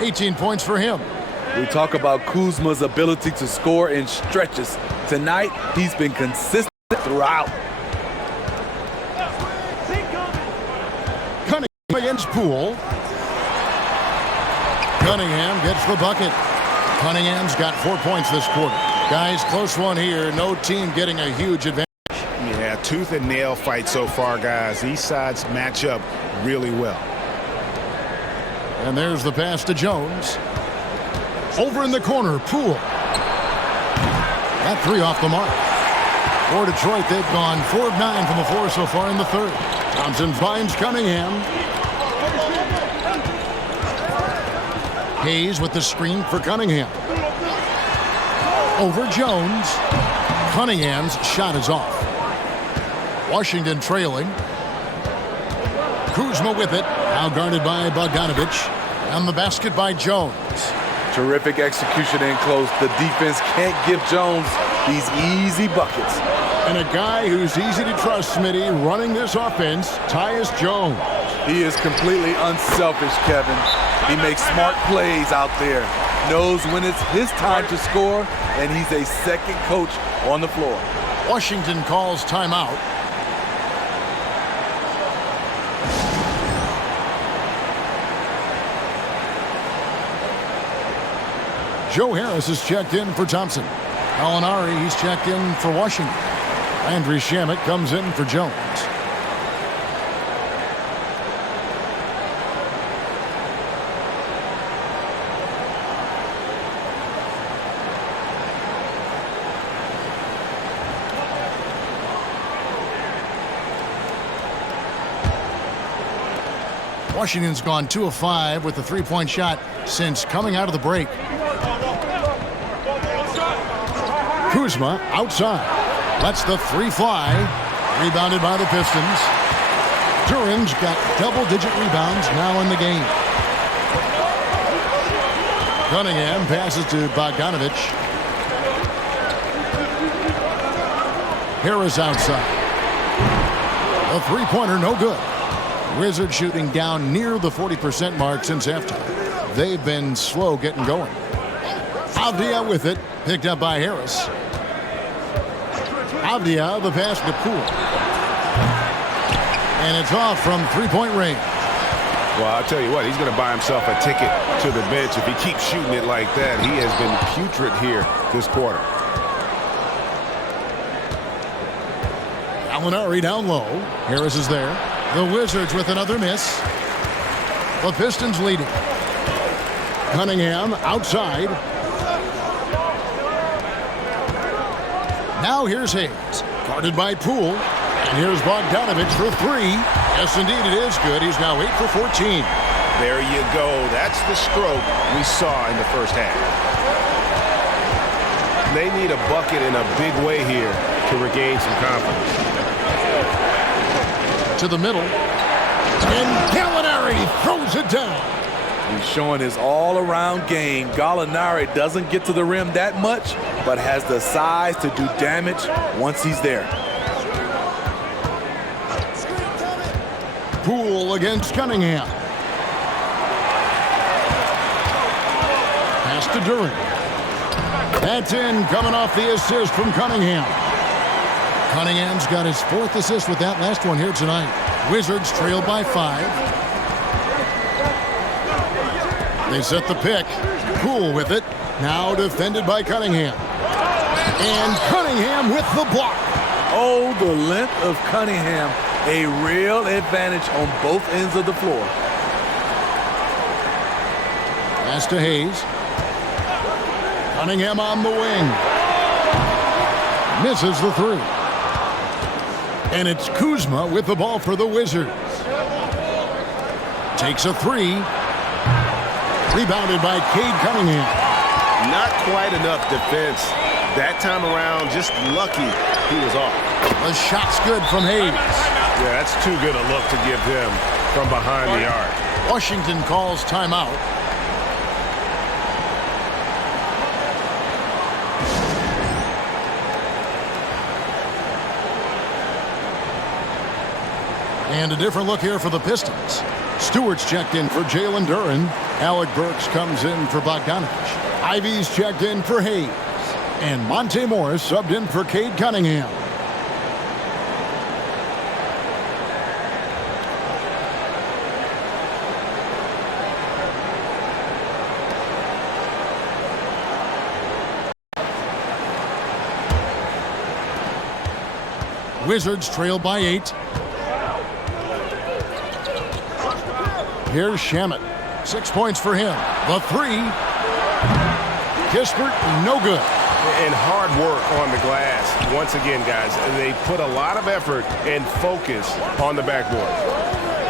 18 points for him. We talk about Kuzma's ability to score in stretches. Tonight, he's been consistent throughout. Cunningham against Poole. Cunningham gets the bucket. Cunningham's got 4 points this quarter. Guys, close one here. No team getting a huge advantage. Yeah, tooth and nail fight so far, guys. These sides match up really well. And there's the pass to Jones. Over in the corner, Poole. That 3 off the mark. For Detroit, they've gone 4 of 9 from the floor so far in the third. Thompson finds Cunningham. Hayes with the screen for Cunningham. Over Jones. Cunningham's shot is off. Washington trailing. Kuzma with it. Now guarded by Bogdanovich. And the basket by Jones. Terrific execution in close. The defense can't give Jones these easy buckets. And a guy who's easy to trust, Smitty, running this offense, Tyus Jones. He is completely unselfish, Kevin. He makes smart plays out there. Knows when it's his time to score, and he's a second coach on the floor. Washington calls timeout. Joe Harris is checked in for Thompson. Alinari, he's checked in for Washington. Andrew Shamet comes in for Jones. Washington's gone 2 of 5 with the three-point shot since coming out of the break. Kuzma outside. Lets the 3 fly. Rebounded by the Pistons. Duran's got double-digit rebounds now in the game. Cunningham passes to Bogdanovich. Harris outside. A three-pointer, no good. Wizards shooting down near the 40% mark since halftime. They've been slow getting going. Avdia with it, picked up by Harris. Avdia, the pass to Poole. And it's off from three-point range. Well, I'll tell you what, he's going to buy himself a ticket to the bench if he keeps shooting it like that. He has been putrid here this quarter. Alinari down low. Harris is there. The Wizards with another miss. The Pistons leading. Cunningham outside. Now here's Hayes. Guarded by Poole. And here's Bogdanovich for 3. Yes, indeed, it is good. He's now 8 for 14. There you go. That's the stroke we saw in the first half. They need a bucket in a big way here to regain some confidence. To the middle. And Gallinari throws it down. He's showing his all-around game. Gallinari doesn't get to the rim that much, but has the size to do damage once he's there. Poole against Cunningham. Pass to Duran. That's in, coming off the assist from Cunningham. Cunningham's got his 4th assist with that last one here tonight. Wizards trail by 5. They set the pick. Poole with it. Now defended by Cunningham. And Cunningham with the block. Oh, the length of Cunningham. A real advantage on both ends of the floor. Pass to Hayes. Cunningham on the wing. Misses the three. And it's Kuzma with the ball for the Wizards. Takes a three. Rebounded by Cade Cunningham. Not quite enough defense. That time around, just lucky he was off. The shot's good from Hayes. Yeah, that's too good a look to give him from behind the arc. Washington calls timeout. And a different look here for the Pistons. Stewart's checked in for Jalen Duren. Alec Burks comes in for Bogdanovich. Ivy's checked in for Hayes. And Monte Morris subbed in for Cade Cunningham. Wizards trail by 8. Here's Shamet. 6 points for him. The three. Kispert, no good. And hard work on the glass. Once again, guys, they put a lot of effort and focus on the backboard.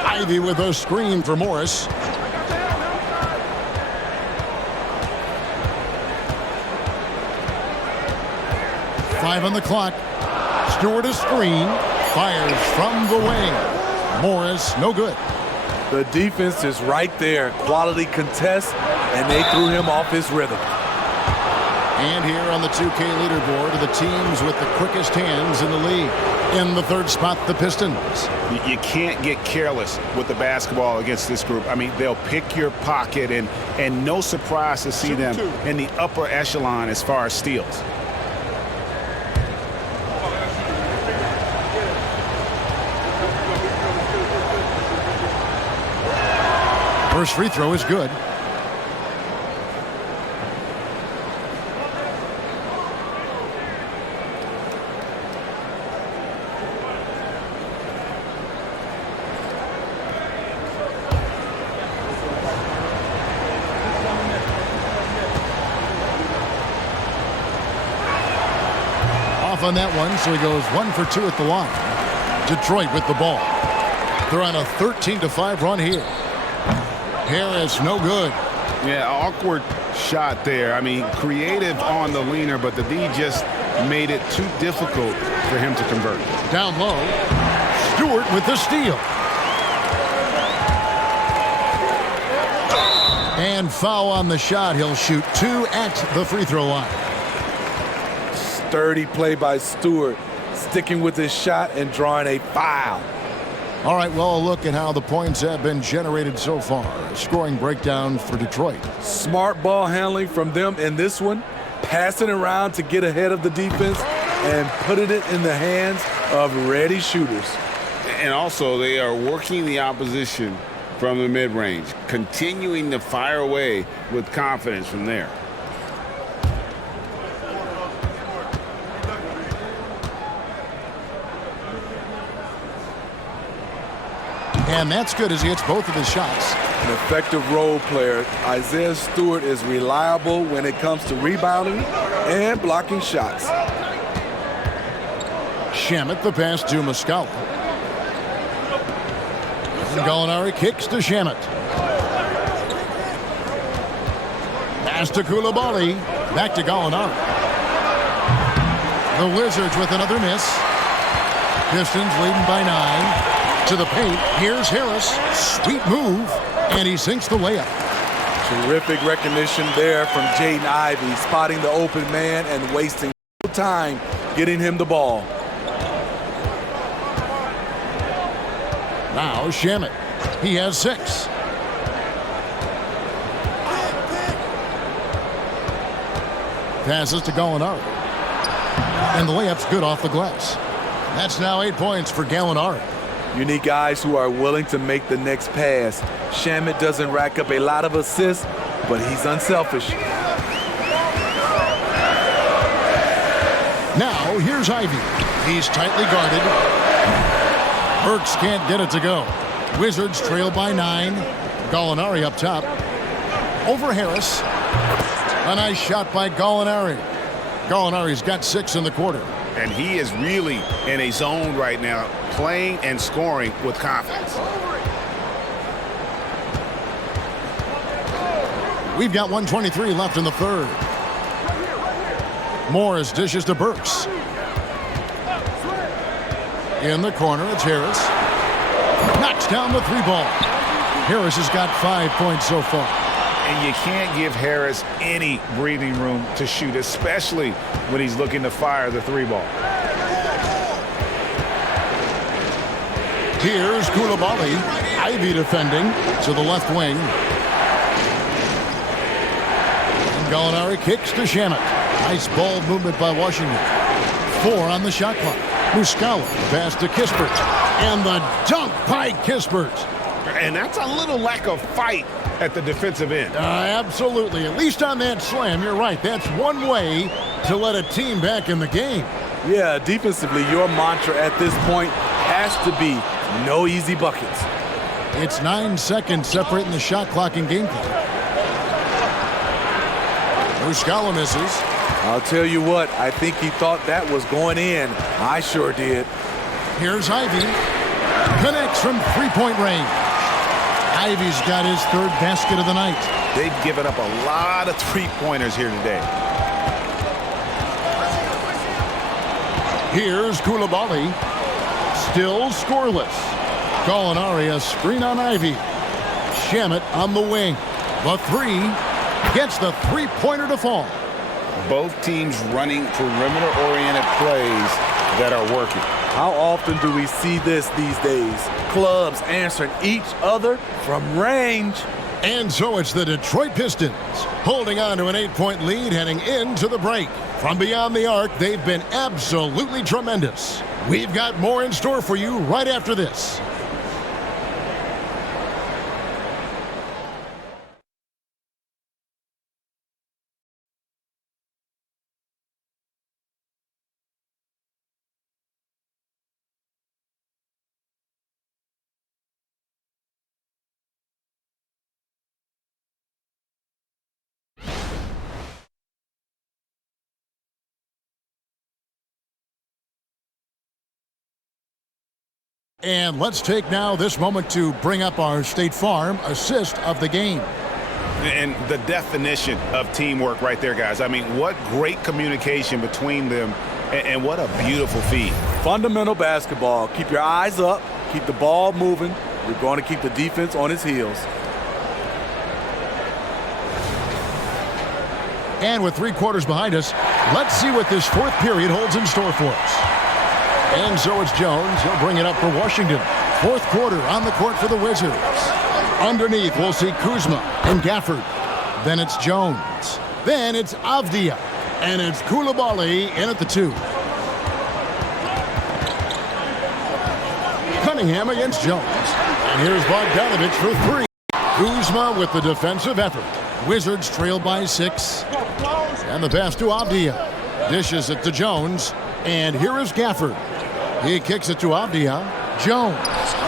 Ivy with a screen for Morris. Five on the clock. Stewart a screen. Fires from the wing. Morris, no good. The defense is right there. Quality contest, and they threw him off his rhythm. And here on the 2K leaderboard are the teams with the quickest hands in the league. In the third spot, the Pistons. You can't get careless with the basketball against this group. I mean, they'll pick your pocket, and no surprise to see them in the upper echelon as far as steals. First free throw is good. Off on that one, so he goes 1 for 2 at the line. Detroit with the ball. They're on a 13-5 run here. Harris, no good. Yeah, awkward shot there. I mean, creative on the leaner, but the D just made it too difficult for him to convert. Down low. Stewart with the steal. And foul on the shot. He'll shoot 2 at the free throw line. Sturdy play by Stewart, sticking with his shot and drawing a foul. All right, well, a look at how the points have been generated so far. A scoring breakdown for Detroit. Smart ball handling from them in this one, passing around to get ahead of the defense and putting it in the hands of ready shooters. And also, they are working the opposition from the mid-range, continuing to fire away with confidence from there. And that's good as he hits both of his shots. An effective role player. Isaiah Stewart is reliable when it comes to rebounding and blocking shots. Shamet, the pass to Muscala. Gallinari kicks to Shamet. Pass to Coulibaly. Back to Gallinari. The Wizards with another miss. Pistons leading by 9. To the paint. Here's Harris. Sweet move. And he sinks the layup. Terrific recognition there from Jaden Ivey, spotting the open man and wasting no time getting him the ball. Now Shamet. He has 6. Passes to Gallinari. And the layup's good off the glass. That's now 8 points for Gallinari. You need guys who are willing to make the next pass. Shamet doesn't rack up a lot of assists, but he's unselfish. Now, here's Ivy. He's tightly guarded. Burks can't get it to go. Wizards trail by 9. Gallinari up top. Over Harris. A nice shot by Gallinari. Gallinari's got 6 in the quarter. And he is really in a zone right now, playing and scoring with confidence. We've got 1:23 left in the third. Morris dishes to Burks. In the corner, it's Harris. Knocks down the 3-ball. Harris has got 5 points so far. And you can't give Harris any breathing room to shoot, especially when he's looking to fire the 3-ball. Here's Koulibaly. Ivy defending to the left wing. And Gallinari kicks to Shamet. Nice ball movement by Washington. 4 on the shot clock. Muscala pass to Kispert. And the dunk by Kispert. And that's a little lack of fight at the defensive end. Absolutely. At least on that slam, you're right. That's one way to let a team back in the game. Yeah, defensively, your mantra at this point has to be no easy buckets. It's 9 seconds separating the shot clock and game clock. Muscala misses. I'll tell you what, I think he thought that was going in. I sure did. Here's Ivy. Connects from 3-point range. Ivy's got his 3rd basket of the night. They've given up a lot of 3-pointers here today. Here's Koulibaly. Still scoreless. Gallinari a screen on Ivy. Shamet on the wing. The 3 gets the 3-pointer to fall. Both teams running perimeter-oriented plays that are working. How often do we see this these days? Clubs answering each other from range. And so it's the Detroit Pistons holding on to an 8-point lead heading into the break. From beyond the arc, they've been absolutely tremendous. We've got more in store for you right after this. And let's take now this moment to bring up our State Farm assist of the game. And the definition of teamwork right there, guys. I mean, what great communication between them, and what a beautiful feed. Fundamental basketball. Keep your eyes up. Keep the ball moving. You're going to keep the defense on its heels. And with 3 quarters behind us, let's see what this 4th period holds in store for us. And so it's Jones. He'll bring it up for Washington. 4th quarter on the court for the Wizards. Underneath, we'll see Kuzma and Gafford. Then it's Jones. Then it's Avdia. And it's Koulibaly in at the 2. Cunningham against Jones. And here's Bogdanovich for 3. Kuzma with the defensive effort. Wizards trail by 6. And the pass to Avdia. Dishes it to Jones. And here is Gafford. He kicks it to Avdia. Jones.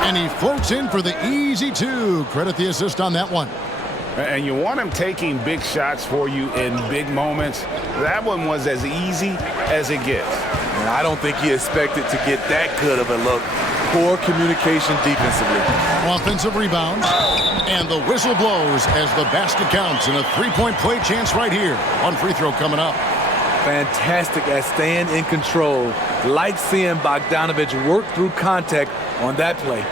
And he floats in for the easy 2. Credit the assist on that one. And you want him taking big shots for you in big moments. That one was as easy as it gets. And I don't think he expected to get that good of a look. Poor communication defensively. Offensive rebound. And the whistle blows as the basket counts in a 3-point play chance right here. One free throw coming up. Fantastic at staying in control. Like seeing Bogdanovich work through contact on that play.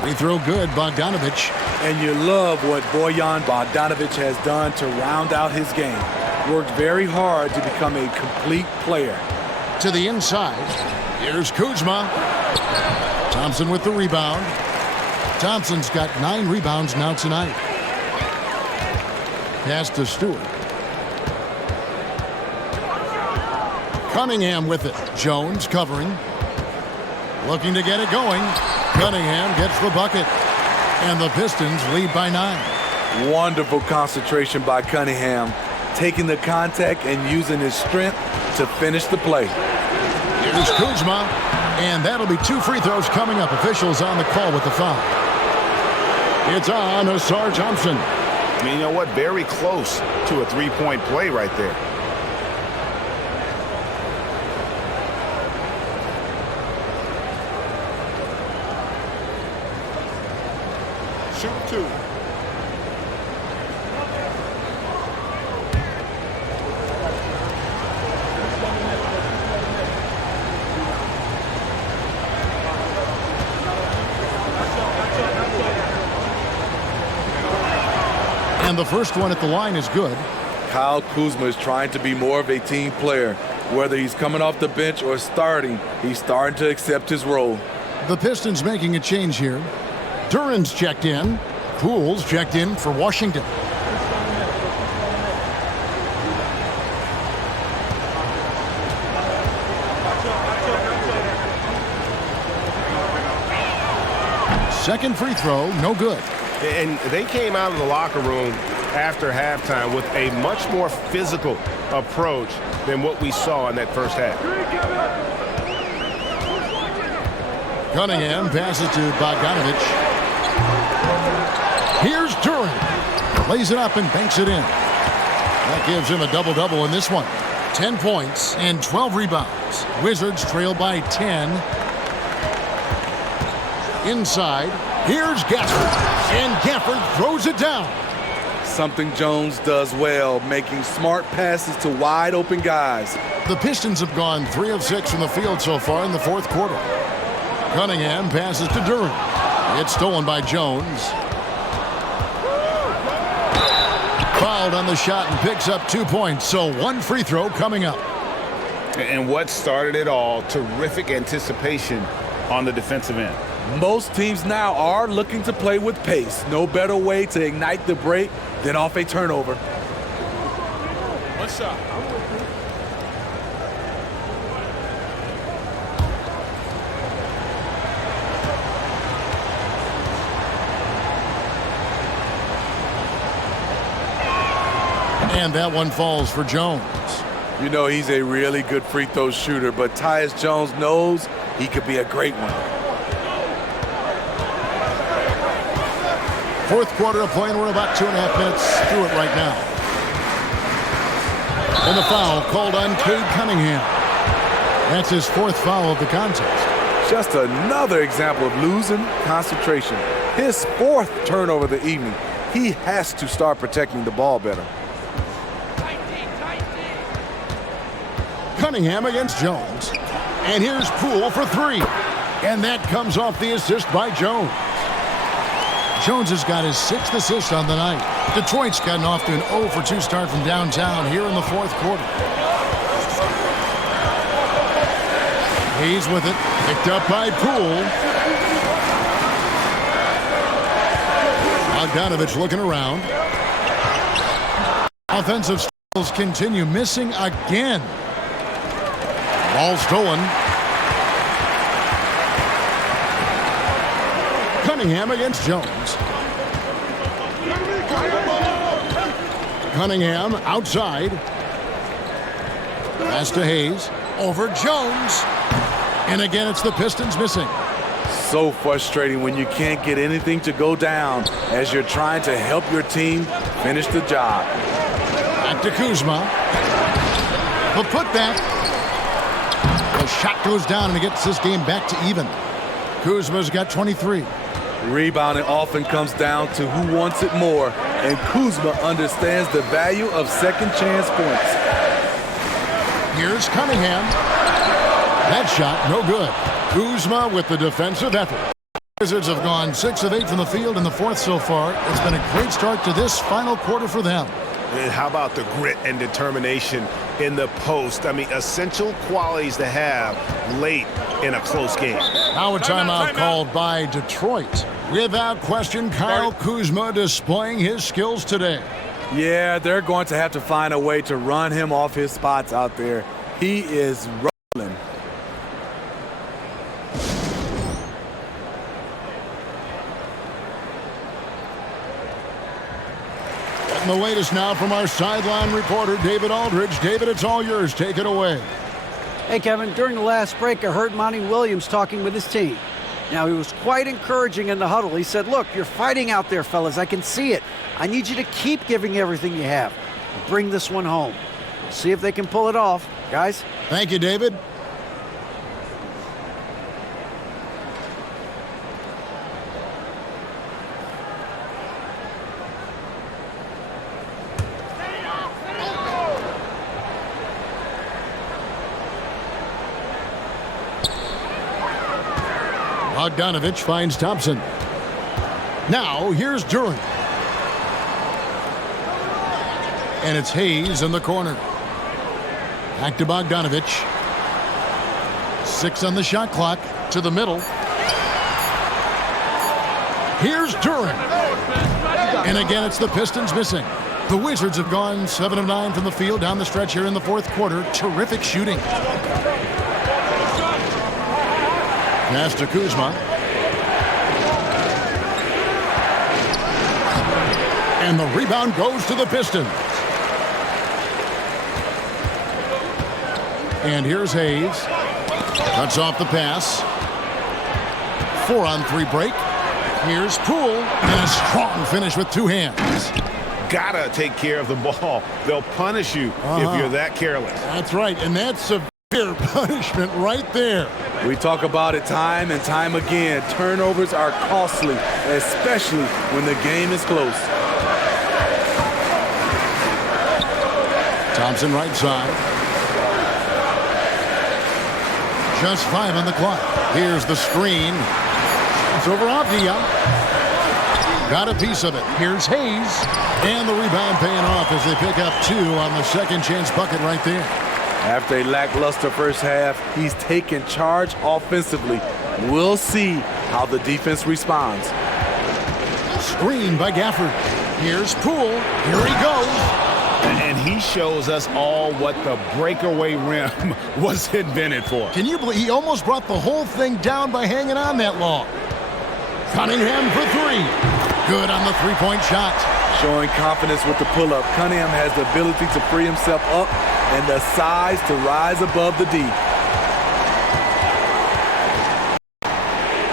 Free throw good, Bogdanovich. And you love what Bojan Bogdanovich has done to round out his game. Worked very hard to become a complete player. To the inside. Here's Kuzma. Thompson with the rebound. Thompson's got 9 rebounds now tonight. Pass to Stewart. Cunningham with it. Jones covering. Looking to get it going. Cunningham gets the bucket. And the Pistons lead by 9. Wonderful concentration by Cunningham, taking the contact and using his strength to finish the play. Here's Kuzma, and that'll be 2 free throws coming up. Officials on the call with the foul. It's on Asar Thompson. I mean, you know what? Very close to a three-point play right there. Shoot 2. And the first one at the line is good. Kyle Kuzma is trying to be more of a team player. Whether he's coming off the bench or starting, he's starting to accept his role. The Pistons making a change here. Duran's checked in. Poole's checked in for Washington. Second free throw, no good. And they came out of the locker room after halftime with a much more physical approach than what we saw in that first half. Cunningham passes to Bogdanovich. Here's Duran. Lays it up and banks it in. That gives him a double-double in this one. 10 points and 12 rebounds. Wizards trail by 10. Inside, here's Gafford. And Gafford throws it down. Something Jones does well, making smart passes to wide-open guys. The Pistons have gone 3 of 6 from the field so far in the fourth quarter. Cunningham passes to Duran. It's stolen by Jones. Fouled on the shot and picks up 2 points, so 1 free throw coming up. And what started it all, terrific anticipation on the defensive end. Most teams now are looking to play with pace. No better way to ignite the break than off a turnover. One shot. And that one falls for Jones. You know he's a really good free throw shooter, but Tyus Jones knows he could be a great one. Fourth quarter of play, and we're about 2.5 minutes through it right now. And the foul called on Cade Cunningham. That's his 4th foul of the contest. Just another example of losing concentration. His 4th turnover of the evening. He has to start protecting the ball better. Cunningham against Jones. And here's Poole for 3. And that comes off the assist by Jones. Jones has got his 6th assist on the night. Detroit's gotten off to an 0 for 2 start from downtown here in the fourth quarter. He's with it. Picked up by Poole. Bogdanovich looking around. Offensive steals continue, missing again. Ball stolen. Cunningham against Jones. Cunningham outside. Pass to Hayes. Over Jones. And again, it's the Pistons missing. So frustrating when you can't get anything to go down as you're trying to help your team finish the job. Back to Kuzma. The putback. The shot goes down and it gets this game back to even. Kuzma's got 23. Rebounding often comes down to who wants it more, and Kuzma understands the value of second chance points. Here's Cunningham. That shot, no good. Kuzma with the defensive effort. Wizards have gone 6 of 8 from the field in the fourth so far. It's been a great start to this final quarter for them. And how about the grit and determination in the post? I mean, essential qualities to have late in a close game. Now a timeout called by Detroit. Without question, Kyle Kuzma displaying his skills today. Yeah, they're going to have to find a way to run him off his spots out there. He is rolling. And the latest now from our sideline reporter, David Aldridge. David, it's all yours. Take it away. Hey, Kevin, during the last break, I heard Monty Williams talking with his team. Now, he was quite encouraging in the huddle. He said, look, you're fighting out there, fellas. I can see it. I need you to keep giving everything you have. Bring this one home. See if they can pull it off. Guys? Thank you, David. Bogdanovich finds Thompson. Now, here's Duran. And it's Hayes in the corner. Back to Bogdanovich. 6 on the shot clock. To the middle. Here's Duran. And again, it's the Pistons missing. The Wizards have gone 7 of 9 from the field down the stretch here in the fourth quarter. Terrific shooting. Pass to Kuzma. And the rebound goes to the Pistons. And here's Hayes. Cuts off the pass. 4-on-3 break. Here's Poole. And a strong finish with 2 hands. Gotta take care of the ball. They'll punish you if you're that careless. That's right. And that's severe punishment right there. We talk about it time and time again. Turnovers are costly, especially when the game is close. Thompson right side. Just 5 on the clock. Here's the screen. It's over Avdia. Got a piece of it. Here's Hayes. And the rebound paying off as they pick up 2 on the second chance bucket right there. After a lackluster first half, he's taken charge offensively. We'll see how the defense responds. Screen by Gafford. Here's Poole. Here he goes. And he shows us all what the breakaway rim was invented for. Can you believe he almost brought the whole thing down by hanging on that long? Cunningham for 3. Good on the three-point shot. Showing confidence with the pull-up. Cunningham has the ability to free himself up and the size to rise above the D.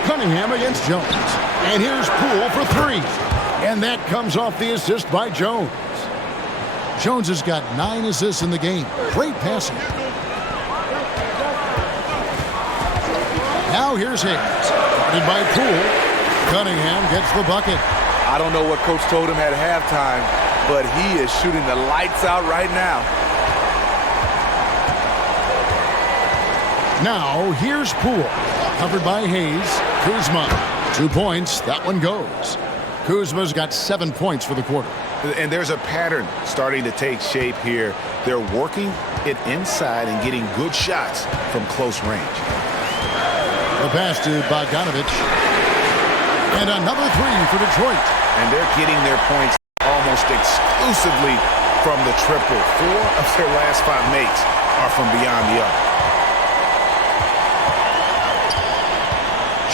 Cunningham against Jones. And here's Poole for 3. And that comes off the assist by Jones. Jones has got 9 assists in the game. Great passing. Now here's Hayes. Guarded by Poole. Cunningham gets the bucket. I don't know what coach told him at halftime, but he is shooting the lights out right now. Now here's Poole. Covered by Hayes. Kuzma. 2 points. That one goes. Kuzma's got 7 points for the quarter. And there's a pattern starting to take shape here. They're working it inside and getting good shots from close range. The pass to Bogdanovich. And another 3 for Detroit. And they're getting their points almost exclusively from the triple. 4 of their last 5 makes are from beyond the arc.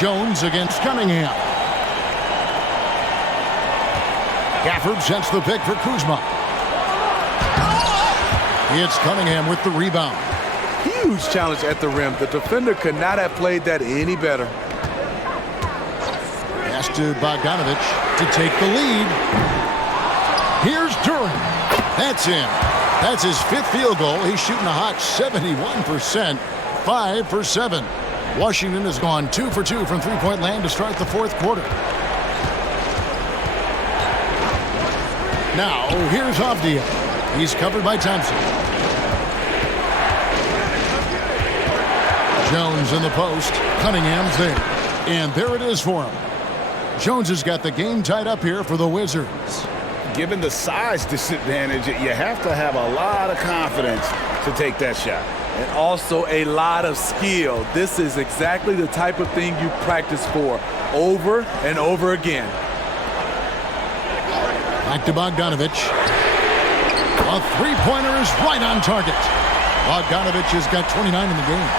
Jones against Cunningham. Gafford sends the pick for Kuzma. It's Cunningham with the rebound. Huge challenge at the rim. The defender could not have played that any better. Pass to Bogdanovich to take the lead. Here's Duran. That's in. That's his 5th field goal. He's shooting a hot 71%. 5 for 7. Washington has gone 2 for 2 from three-point land to start the fourth quarter. Now, here's Avdia. He's covered by Thompson. Jones in the post. Cunningham's there. And there it is for him. Jones has got the game tied up here for the Wizards. Given the size disadvantage, you have to have a lot of confidence to take that shot. And also a lot of skill. This is exactly the type of thing you practice for over and over again. Back to Bogdanovich. A three-pointer is right on target. Bogdanovich has got 29 in the game.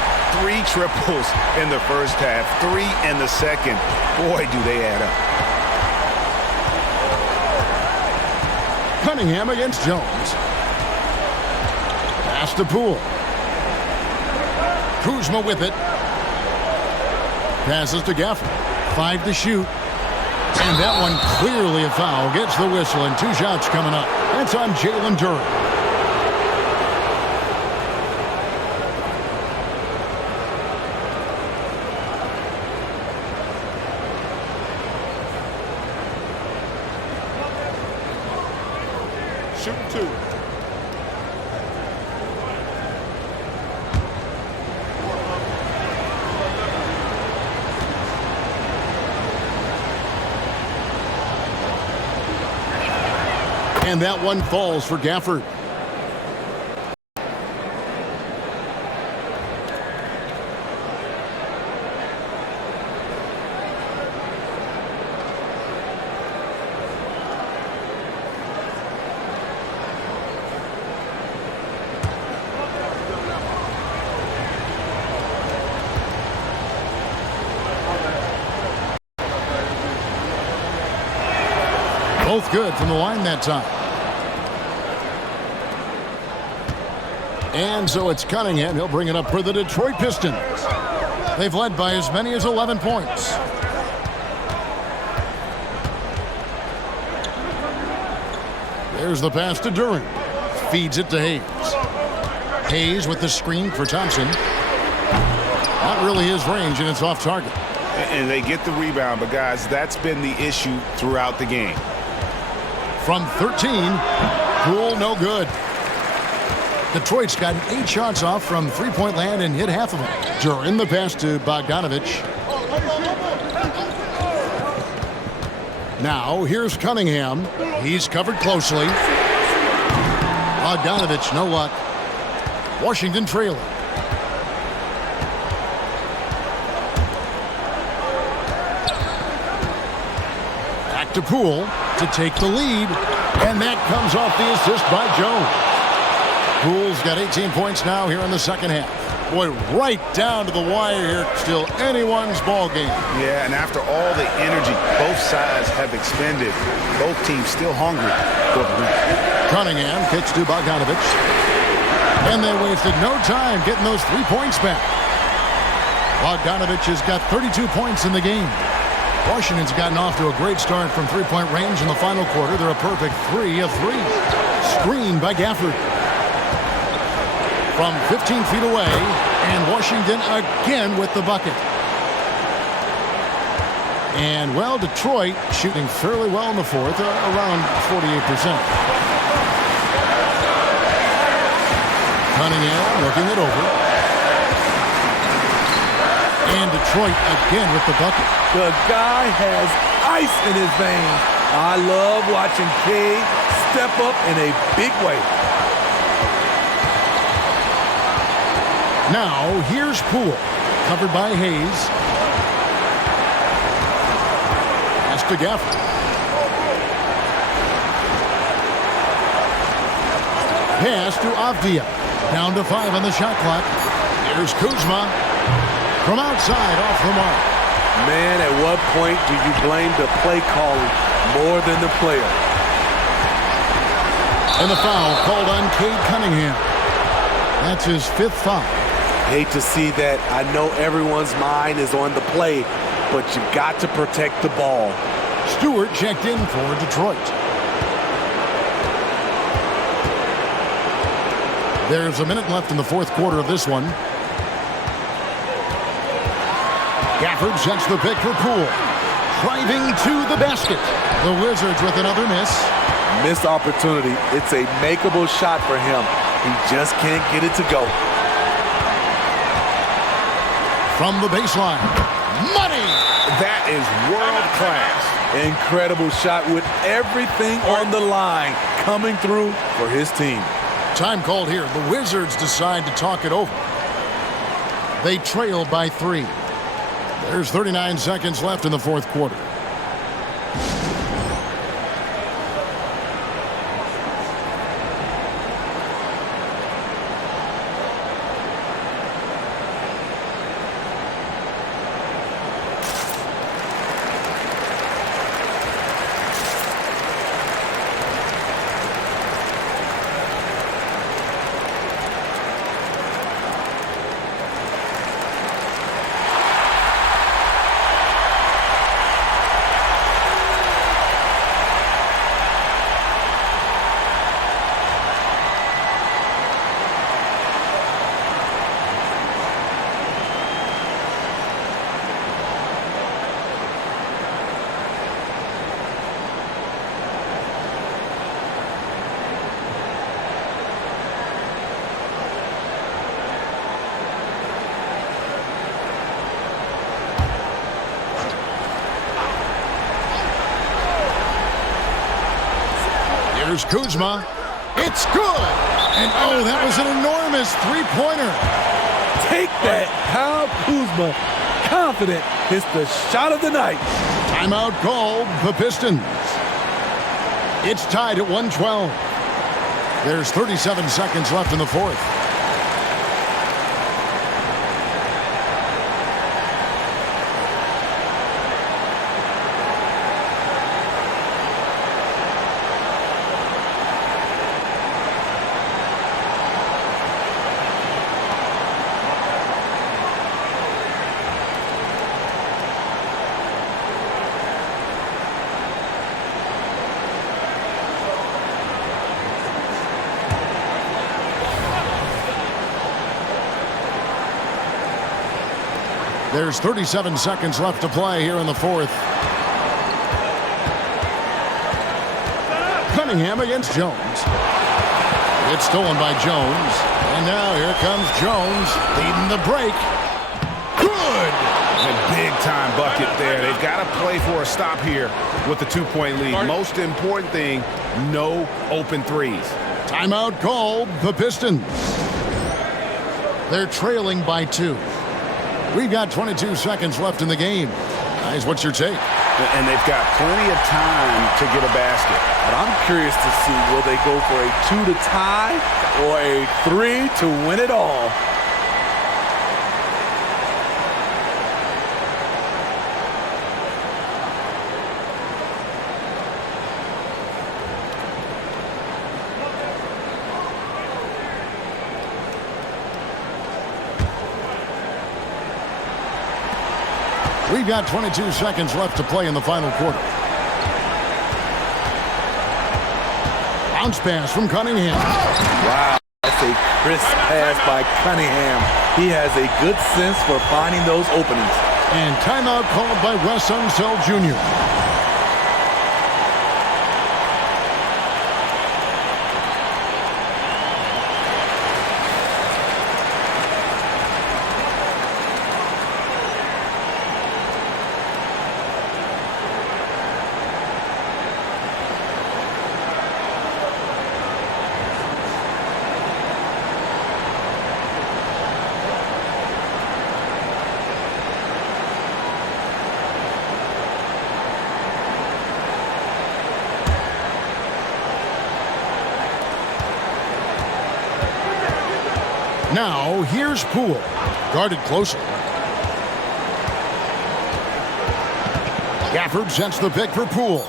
3 triples in the first half, 3 in the second. Boy, do they add up. Cunningham against Jones. Pass to Poole. Kuzma with it. Passes to Gafford. 5 to shoot. And that one clearly a foul. Gets the whistle, and 2 shots coming up. That's on Jalen Duren. Shooting 2. And that one falls for Gafford. Both good from the line that time. And so it's Cunningham. He'll bring it up for the Detroit Pistons. They've led by as many as 11 points. There's the pass to Duren. Feeds it to Hayes. Hayes with the screen for Thompson. Not really his range, and it's off target. And they get the rebound, but guys, that's been the issue throughout the game. From 13, Poole no good. Detroit's gotten 8 shots off from three-point land and hit half of them. Duren the pass to Bogdanovich. Now here's Cunningham. He's covered closely. Bogdanovich no luck. Washington trailing. Back to Poole to take the lead, and that comes off the assist by Jones. Poole's got 18 points now here in the second half. Boy, right down to the wire here. Still anyone's ball game. Yeah, and after all the energy both sides have expended, both teams still hungry for the win. Cunningham kicks to Bogdanovich. And they wasted no time getting those 3 points back. Bogdanovich has got 32 points in the game. Washington's gotten off to a great start from three-point range in the final quarter. They're a perfect 3 of 3. Screen by Gafford. From 15 feet away, and Washington again with the bucket. And, well, Detroit shooting fairly well in the fourth, around 48%. Cunningham looking it over. And Detroit again with the bucket. The guy has ice in his veins. I love watching Cade step up in a big way. Now, here's Poole, covered by Hayes. Pass to Gafford. Pass to Avdia. Down to 5 on the shot clock. Here's Kuzma. From outside, off the mark. Man, at what point do you blame the play calling more than the player? And the foul called on Cade Cunningham. That's his 5th foul. Hate to see that. I know everyone's mind is on the play, but you got to protect the ball. Stewart checked in for Detroit. There's a minute left in the fourth quarter of this one. Gafford sets the pick for Poole. Driving to the basket. The Wizards with another miss. Missed opportunity. It's a makeable shot for him. He just can't get it to go. From the baseline. Money! That is world class. Incredible shot with everything on the line coming through for his team. Time called here. The Wizards decide to talk it over. They trail by 3. There's 39 seconds left in the fourth quarter. Here's Kuzma. It's good. And, oh, that was an enormous three-pointer. Take that. Kyle Kuzma, confident, hits the shot of the night. Timeout called the Pistons. It's tied at 112. There's 37 seconds left in the fourth. There's 37 seconds left to play here in the fourth. Cunningham against Jones. It's stolen by Jones. And now here comes Jones leading the break. Good! A big-time bucket there. They've got to play for a stop here with the two-point lead. Most important thing, no open threes. Timeout called the Pistons. They're trailing by 2. We've got 22 seconds left in the game. Guys, what's your take? And they've got plenty of time to get a basket. But I'm curious to see, will they go for a 2 to tie or a 3 to win it all? We've got 22 seconds left to play in the final quarter. Bounce pass from Cunningham. Wow, that's a crisp pass by Cunningham. He has a good sense for finding those openings. And timeout called by Wes Unseld Jr. Now, here's Poole. Guarded closer. Gafford sends the pick for Poole.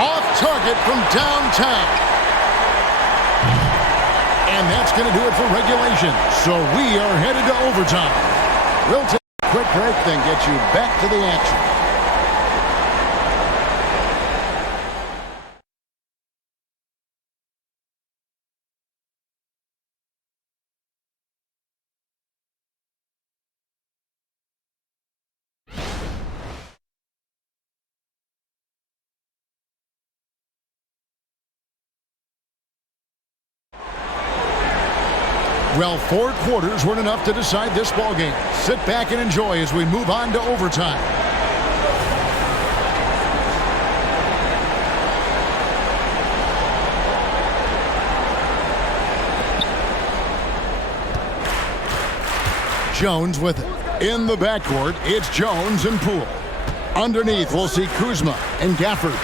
Off target from downtown. And that's going to do it for regulation. So we are headed to overtime. We'll take a quick break, then get you back to the action. Well, 4 quarters weren't enough to decide this ballgame. Sit back and enjoy as we move on to overtime. Jones with it. In the backcourt, it's Jones and Poole. Underneath, we'll see Kuzma and Gafford.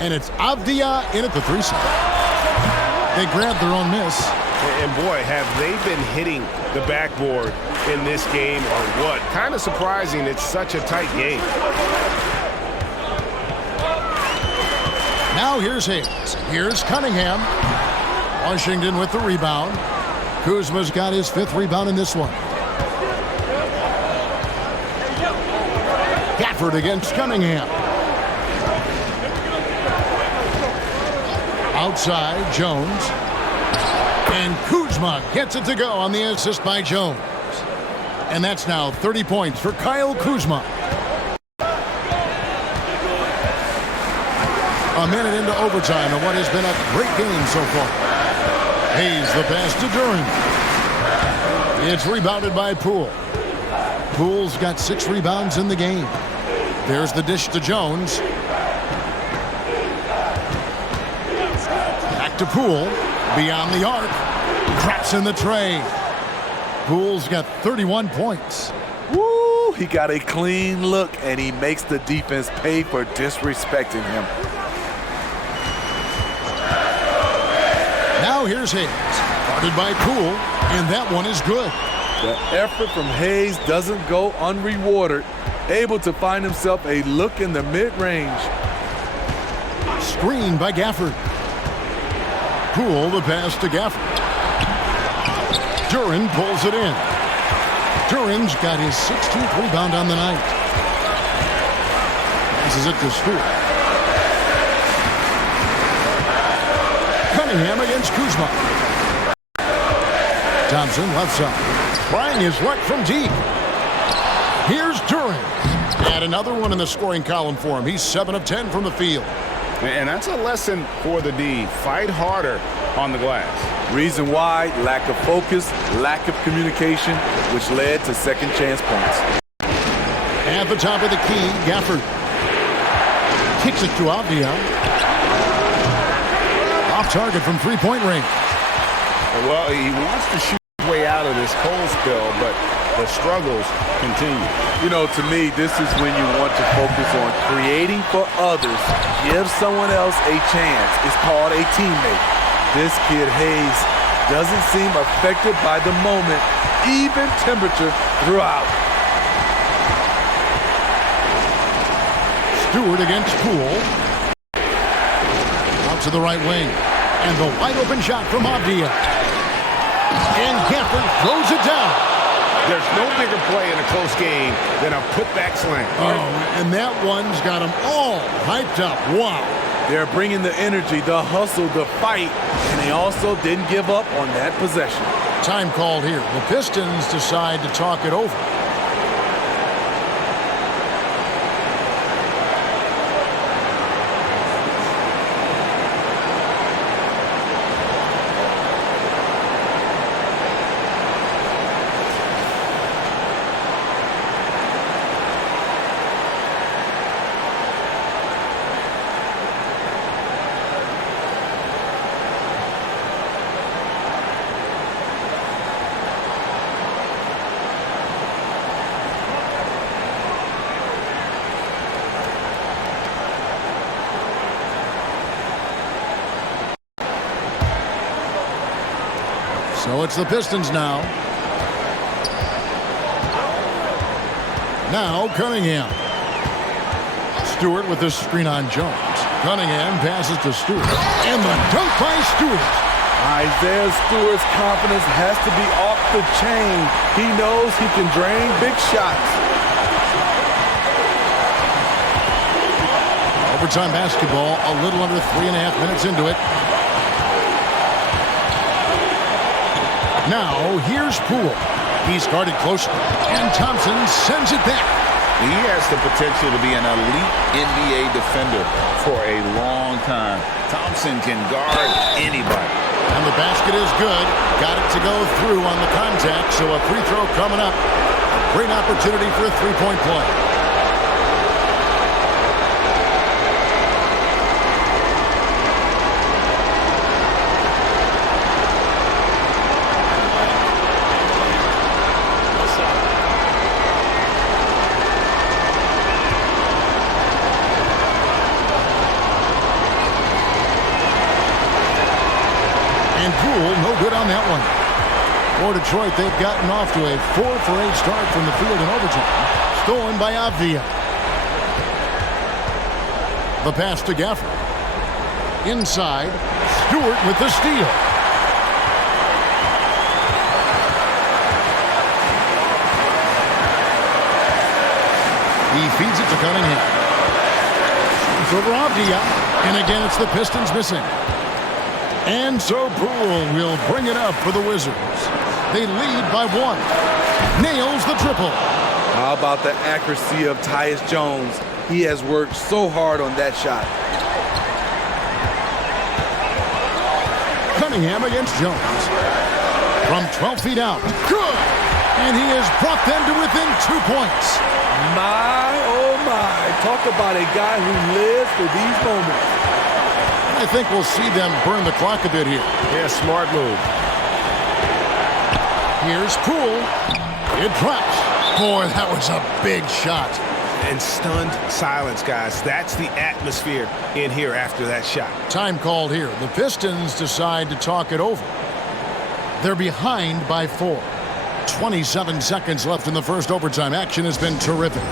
And it's Avdia in at the 3 side. They grabbed their own miss. And boy, have they been hitting the backboard in this game or what? Kind of surprising it's such a tight game. Now here's Hayes. Here's Cunningham. Washington with the rebound. Kuzma's got his 5th rebound in this one. Gafford against Cunningham. Outside, Jones. And Kuzma gets it to go on the assist by Jones. And that's now 30 points for Kyle Kuzma. A minute into overtime in what has been a great game so far. Hayes the pass to Duren. It's rebounded by Poole. Poole's got 6 rebounds in the game. There's the dish to Jones. Back to Poole. Beyond the arc. Drops in the tray. Poole's got 31 points. Woo! He got a clean look, and he makes the defense pay for disrespecting him. Now here's Hayes. Guarded by Poole, and that one is good. The effort from Hayes doesn't go unrewarded. Able to find himself a look in the mid-range. Screen by Gafford. Poole the pass to Gafford. Duren pulls it in. Duren's got his 16th rebound on the night. Passes it to Stewart. Cunningham against Kuzma. Thompson left side. Trying his luck from deep. Here's Duren. And another one in the scoring column for him. He's 7 of 10 from the field. And that's a lesson for the D. Fight harder on the glass. Reason why, lack of focus, lack of communication, which led to second chance points. At the top of the key, Gafford kicks it to Avdia. Off target from three-point range. Well, he wants to shoot his way out of this cold spell, but the struggles continue. You know, to me, this is when you want to focus on creating for others. Give someone else a chance. It's called a teammate. This kid, Hayes, doesn't seem affected by the moment, even temperature throughout. Stewart against Poole. Out to the right wing. And the wide open shot from Avdia. And Gafford throws it down. There's no bigger play in a close game than a putback slam. Oh, and that one's got them all hyped up. Wow. They're bringing the energy, the hustle, the fight, and they also didn't give up on that possession. Time called here. The Pistons decide to talk it over. So it's the Pistons now. Now Cunningham. Stewart with this screen on Jones. Cunningham passes to Stewart. And the dunk by Stewart. Isaiah Stewart's confidence has to be off the chain. He knows he can drain big shots. Overtime basketball, a little under 3.5 minutes into it. Now, here's Poole. He's guarded closely, and Thompson sends it back. He has the potential to be an elite NBA defender for a long time. Thompson can guard anybody. And the basket is good. Got it to go through on the contact, so a free throw coming up. A great opportunity for a three-point play. And Poole, no good on that one. For Detroit, they've gotten off to a 4-for-8 start from the field in overtime. Stolen by Avdia. The pass to Gafford. Inside, Stewart with the steal. He feeds it to Cunningham. It's over Avdia. And again, it's the Pistons missing. And so Poole will bring it up for the Wizards. They lead by 1. Nails the triple. How about the accuracy of Tyus Jones? He has worked so hard on that shot. Cunningham against Jones. From 12 feet out. Good! And he has brought them to within 2 points. My, oh my. Talk about a guy who lives for these moments. I think we'll see them burn the clock a bit here. Yeah, smart move. Here's Poole. It drops. Boy, that was a big shot. And stunned silence, guys. That's the atmosphere in here after that shot. Time called here. The Pistons decide to talk it over. They're behind by 4. 27 seconds left in the first overtime. Action has been terrific.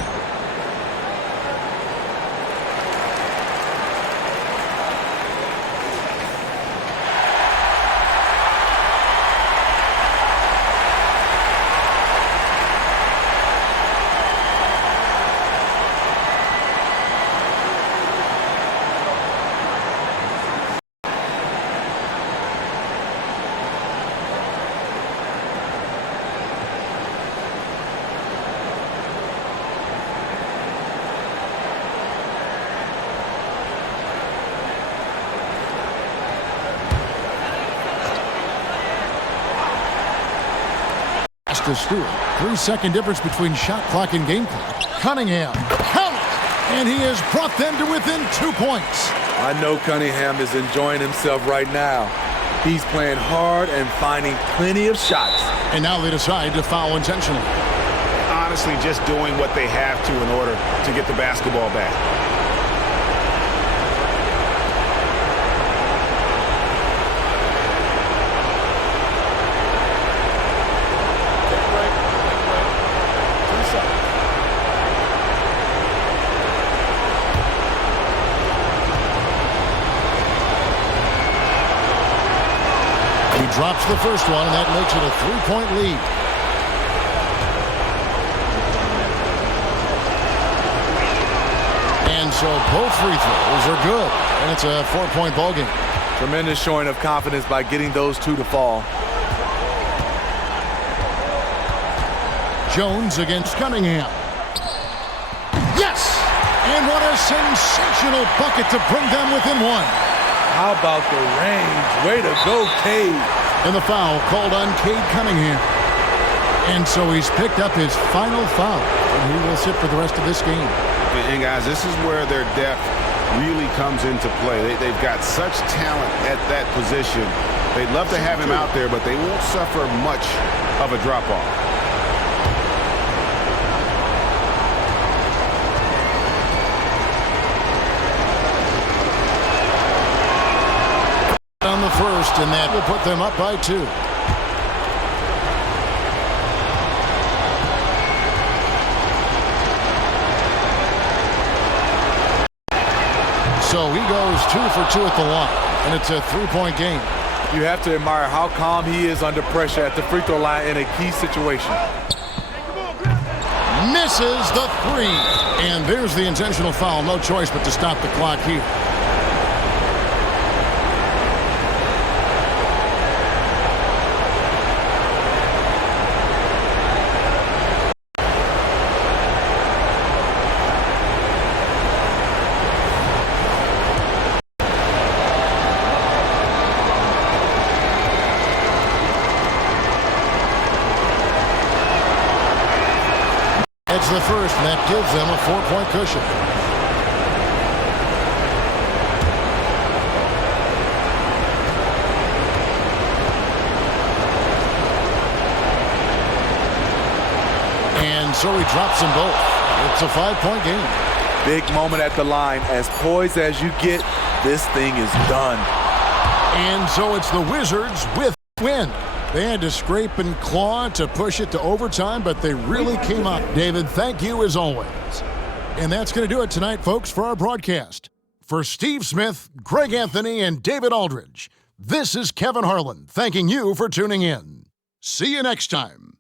To Stewart. 3-second difference between shot clock and game clock. Cunningham. Count it! And he has brought them to within 2 points. I know Cunningham is enjoying himself right now. He's playing hard and finding plenty of shots. And now they decide to foul intentionally. Honestly, just doing what they have to in order to get the basketball back. Drops the first one, and that makes it a 3-point lead. And so both free throws are good, and it's a 4-point ball game. Tremendous showing of confidence by getting those two to fall. Jones against Cunningham. Yes! And what a sensational bucket to bring them within 1. How about the range? Way to go, Cade. And the foul called on Cade Cunningham. And so he's picked up his final foul, and he will sit for the rest of this game. And guys, this is where their depth really comes into play. They've got such talent at that position. They'd love to have him out there, but they won't suffer much of a drop-off. On the first, and that will put them up by 2. So he goes 2 for 2 at the line, and it's a 3-point game. You have to admire how calm he is under pressure at the free throw line in a key situation. Misses the 3, and there's the intentional foul. No choice but to stop the clock here. It's the first, and that gives them a 4-point cushion. And so he drops them both. It's a 5-point game. Big moment at the line. As poised as you get, this thing is done. And so it's the Wizards with win. They had to scrape and claw to push it to overtime, but they really came out. David, thank you as always. And that's going to do it tonight, folks, for our broadcast. For Steve Smith, Greg Anthony, and David Aldridge, this is Kevin Harlan thanking you for tuning in. See you next time.